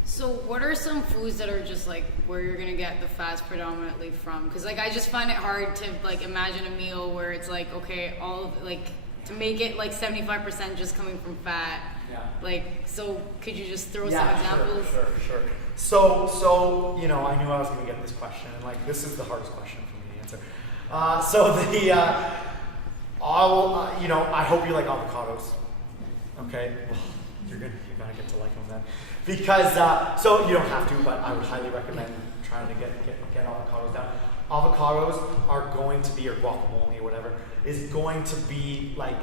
So what are some foods that are just like where you're gonna get the fats predominantly from? Because like I just find it hard to like imagine a meal where it's like, okay, all of, like to make it like 75% just coming from fat. Yeah. Like, so could you just throw some examples? Sure. So I knew I was going to get this question, and like this is the hardest question for me to answer. I hope you like avocados. Okay, well, you're gonna get to like them then, because so you don't have to, but I would highly recommend trying to get avocados down. Avocados are going to be, or guacamole or whatever, is going to be like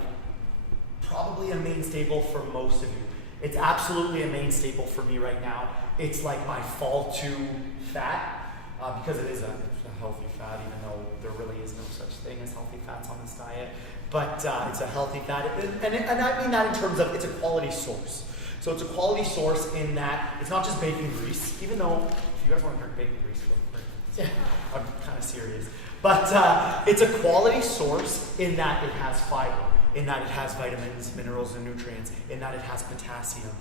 probably a main staple for most of you. It's absolutely a main staple for me right now. It's like my fall to fat, because it is a healthy fat, even though there really is no such thing as healthy fats on this diet. But it's a healthy fat, and I mean that in terms of it's a quality source. So it's a quality source in that it's not just bacon grease, even though if you guys want to drink bacon grease, feel free. I'm kind of serious. But it's a quality source in that it has fiber, in that it has vitamins, minerals, and nutrients, in that it has potassium,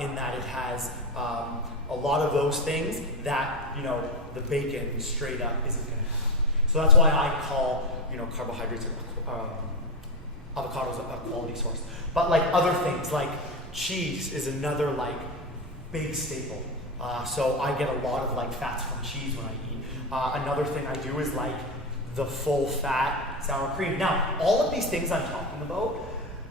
in that it has a lot of those things that the bacon straight up isn't going to have. So that's why I call carbohydrates, avocados a quality source. But like other things, like cheese is another like big staple. So I get a lot of like fats from cheese when I eat. Another thing I do is like the full fat sour cream. Now, all of these things I'm talking about,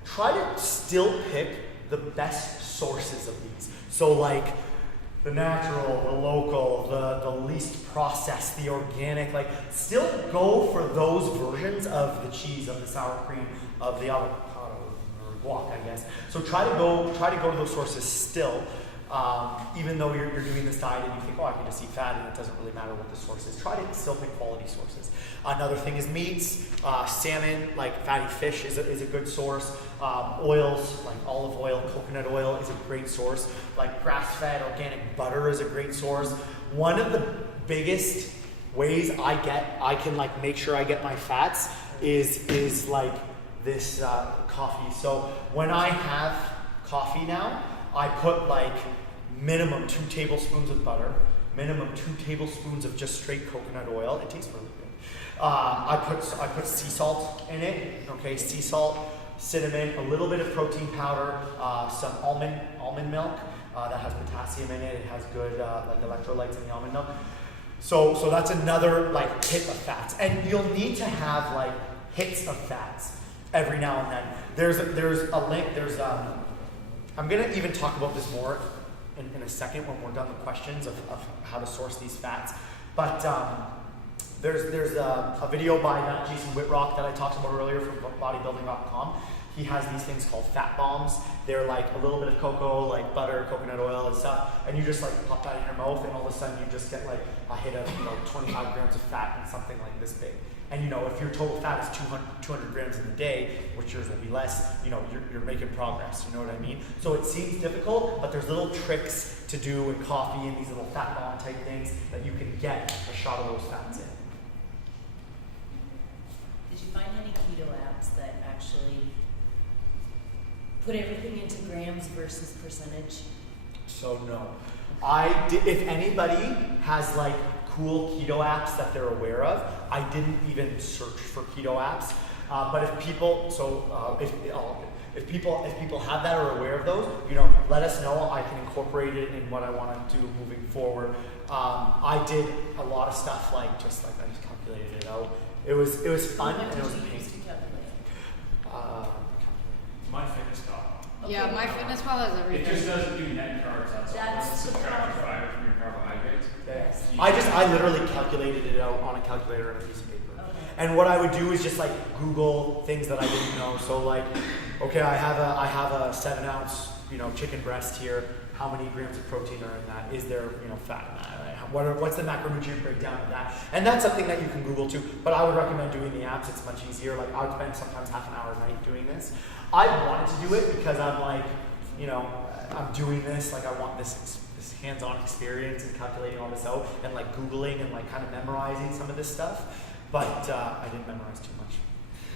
try to still pick the best sources of these. So like the natural, the local, the least processed, the organic, like still go for those versions of the cheese, of the sour cream, of the avocado or guac, I guess. So try to go to those sources still. Even though you're doing this diet and you think, I can just eat fat and it doesn't really matter what the source is, try to still pick quality sources. Another thing is meats, salmon, like fatty fish is a good source. Oils, like olive oil, coconut oil is a great source. Like grass-fed organic butter is a great source. One of the biggest ways I can like make sure I get my fats is like this coffee. So when I have coffee now, I put like minimum 2 tablespoons of butter, minimum 2 tablespoons of just straight coconut oil. It tastes really good. I put sea salt in it. Okay, sea salt, cinnamon, a little bit of protein powder, some almond milk that has potassium in it. It has good like electrolytes in the almond milk. So that's another like hit of fats, and you'll need to have like hits of fats every now and then. There's a link. I'm going to even talk about this more in a second when we're done with questions of how to source these fats. But There's a video by Jason Whitrock that I talked about earlier from bodybuilding.com. He has these things called fat bombs. They're like a little bit of cocoa, like butter, coconut oil and stuff, and you just like pop that in your mouth, and all of a sudden you just get like a hit of 25 grams of fat in something like this big. And if your total fat is 200 grams in a day, which yours will be less, you're making progress. You know what I mean? So it seems difficult, but there's little tricks to do in coffee and these little fat bomb type things that you can get a shot of those fats in. Did you find any keto apps that actually put everything into grams versus percentage? So no. If anybody has like cool keto apps that they're aware of, I didn't even search for keto apps. But if people, if people have that or are aware of those, let us know. I can incorporate it in what I want to do moving forward. I did a lot of stuff I just calculated it out. It was fun and it was a pain. MyFitnessPal. Yeah, MyFitnessPal has everything. It just doesn't do net carbs. That's subtracting fiber from your carbohydrates. Yes. I literally calculated it out on a calculator and a piece of paper. Okay. And what I would do is just Google things that I didn't know. So okay, I have a 7 ounce chicken breast here. How many grams of protein are in that? Is there fat in that? What's the macronutrient breakdown of that? And that's something that you can Google too. But I would recommend doing the apps. It's much easier. I would spend sometimes half an hour a night doing this. I wanted to do it because I'm I'm doing this. I want this hands-on experience and calculating all this out and Googling and kind of memorizing some of this stuff. But I didn't memorize too much.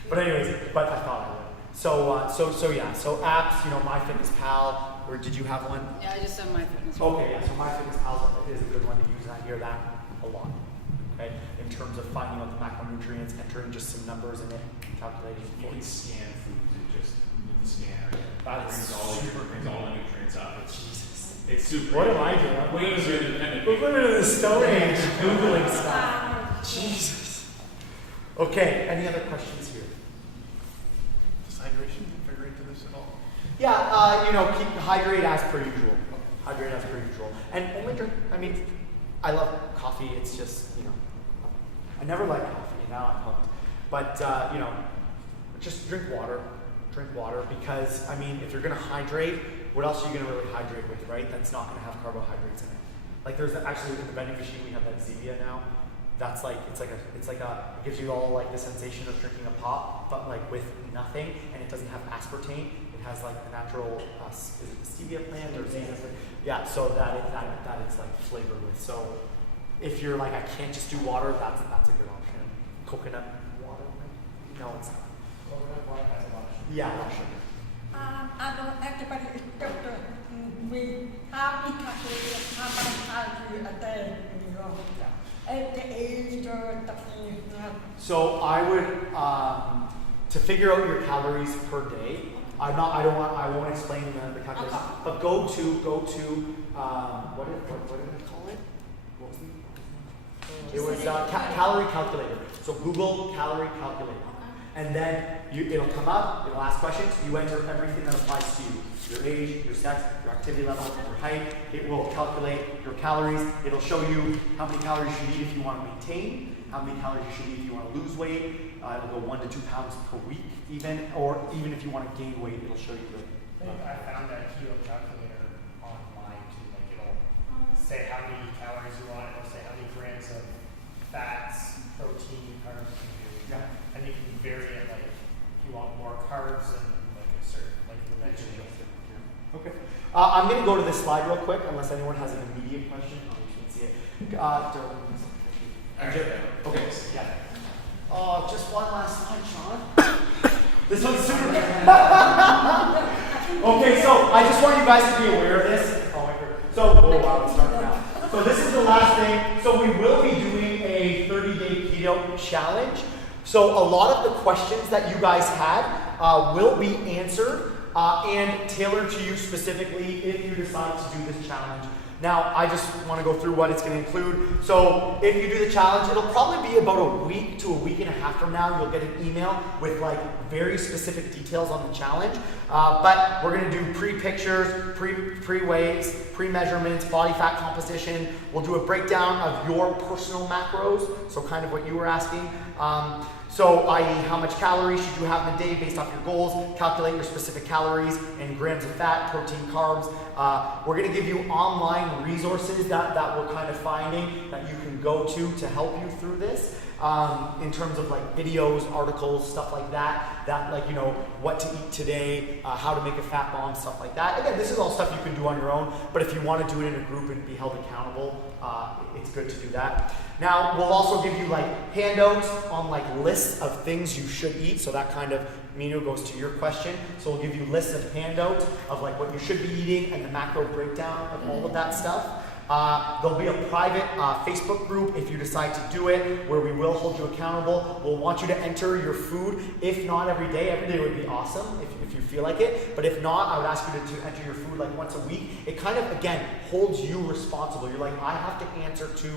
But anyways, I thought I would. So yeah. So apps, MyFitnessPal. Or did you have one? Yeah, I just said MyFitnessPal. Okay, yeah. So MyFitnessPal is a good one to use. I hear that a lot. Okay, in terms of finding out the macronutrients, entering just some numbers in it, calculating. You can scan foods and just move the scanner. That brings all the nutrients up. It's super. What am I doing? Way easier than independent. We're living in the Stone Age, Googling stuff. Jesus. Okay, any other questions here? Does hydration figure into this at all? Yeah, keep hydrate as per usual. Hydrate as per usual. And only drink, I love coffee. It's just, I never liked coffee, and now I'm hooked. But, just drink water. Drink water because, if you're going to hydrate, what else are you going to really hydrate with, right? That's not going to have carbohydrates in it. There's actually in the vending machine, we have that Zevia now. That's it gives you all the sensation of drinking a pop, but with nothing, and it doesn't have aspartame. It has the natural, is it stevia plant or Zevia? Yeah, so that it's flavored with. So if you're I can't just do water, that's a good option. Coconut water? No, it's not. Coconut water has a lot of sugar. Yeah, a lot of sugar. I don't everybody is doctor. We have to calculate how many calories a day. At the age or the So I would to figure out your calories per day. I won't explain the calculation. But go to what did I call it? What was it? It was calorie calculator. So Google calorie calculator. And then it'll come up, it'll ask questions, you enter everything that applies to you. Your age, your sex, your activity level, your height. It will calculate your calories. It'll show you how many calories you need if you want to maintain, how many calories you should need if you want to lose weight. It'll go 1 to 2 pounds per week or even if you want to gain weight, it'll show you I found that keto calculator online too. It'll say how many calories you want. It'll say how many grams of fats, protein, carbs you do. Yeah. And you can vary it if you want more carbs and a certain you mentioned. Okay. I'm going to go to this slide real quick, unless anyone has an immediate question. Oh, you can't see it. Okay. Yeah. Just one last slide, Sean. This one's super. Okay, so I just want you guys to be aware of this. Oh wow, it's starting now. So this is the last thing. So we will be doing a 30-day keto challenge. So a lot of the questions that you guys had will be answered and tailored to you specifically if you decide to do this challenge. Now, I just want to go through what it's going to include. So, if you do the challenge, it'll probably be about a week to a week and a half from now. You'll get an email with like very specific details on the challenge. But we're going to do pre-pictures, pre-weights, pre-measurements, body fat composition. We'll do a breakdown of your personal macros, so kind of what you were asking. So, i.e. how much calories should you have in a day based off your goals, calculate your specific calories and grams of fat, protein, carbs. We're going to give you online resources that we're kind of finding that you can go to help you through this. In terms of like videos, articles, stuff like that like, you know, what to eat today, how to make a fat bomb, stuff like that. Again, this is all stuff you can do on your own, but if you want to do it in a group and be held accountable, it's good to do that. Now, we'll also give you like handouts on like lists of things you should eat, so that kind of, Mino, goes to your question. So we'll give you lists of handouts of like what you should be eating and the macro breakdown of all of that stuff. There'll be a private Facebook group if you decide to do it, where we will hold you accountable. We'll want you to enter your food, if not every day would be awesome if you feel like it, but if not, I would ask you to enter your food like once a week. It kind of, again, holds you responsible. You're like, I have to answer to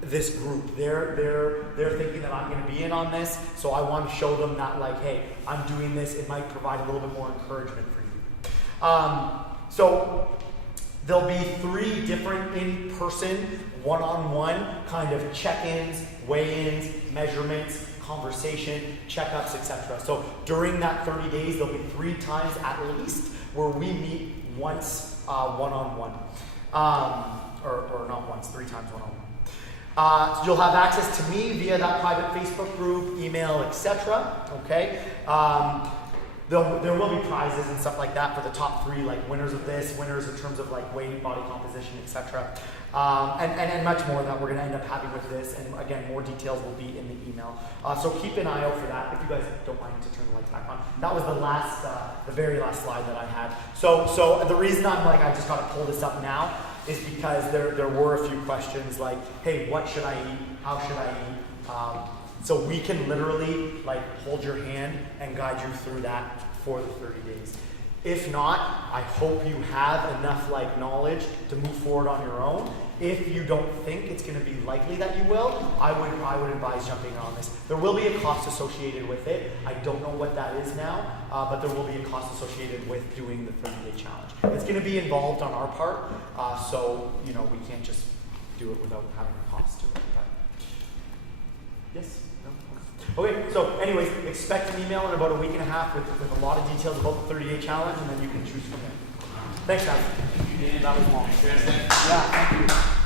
this group. They're thinking that I'm going to be in on this, so I want to show them that like, hey, I'm doing this. It might provide a little bit more encouragement for you. So there'll be 3 different in-person, one-on-one kind of check-ins, weigh-ins, measurements, conversation, checkups, etc. So during that 30 days, there'll be 3 times at least where we meet once one-on-one. Or not once, 3 times one-on-one. So you'll have access to me via that private Facebook group, email, etc. Okay. There will be prizes and stuff like that for the top 3, like winners of this, winners in terms of like weight, body composition, etc. And much more that we're going to end up having with this. And again, more details will be in the email. So keep an eye out for that. If you guys don't mind to turn the lights back on. That was the very last slide that I had. So the reason I'm like, I just got to pull this up now is because there were a few questions like, hey, what should I eat? How should I eat? So we can literally like hold your hand and guide you through that for the 30 days. If not, I hope you have enough like knowledge to move forward on your own. If you don't think it's going to be likely that you will, I would advise jumping on this. There will be a cost associated with it. I don't know what that is now, but there will be a cost associated with doing the 30-day challenge. It's going to be involved on our part, so you know we can't just do it without having a cost to it. But yes. Okay, so anyways, expect an email in about a week and a half with a lot of details about the 30-day challenge, and then you can choose from there. Thanks, guys. That was long. Yeah, thank you.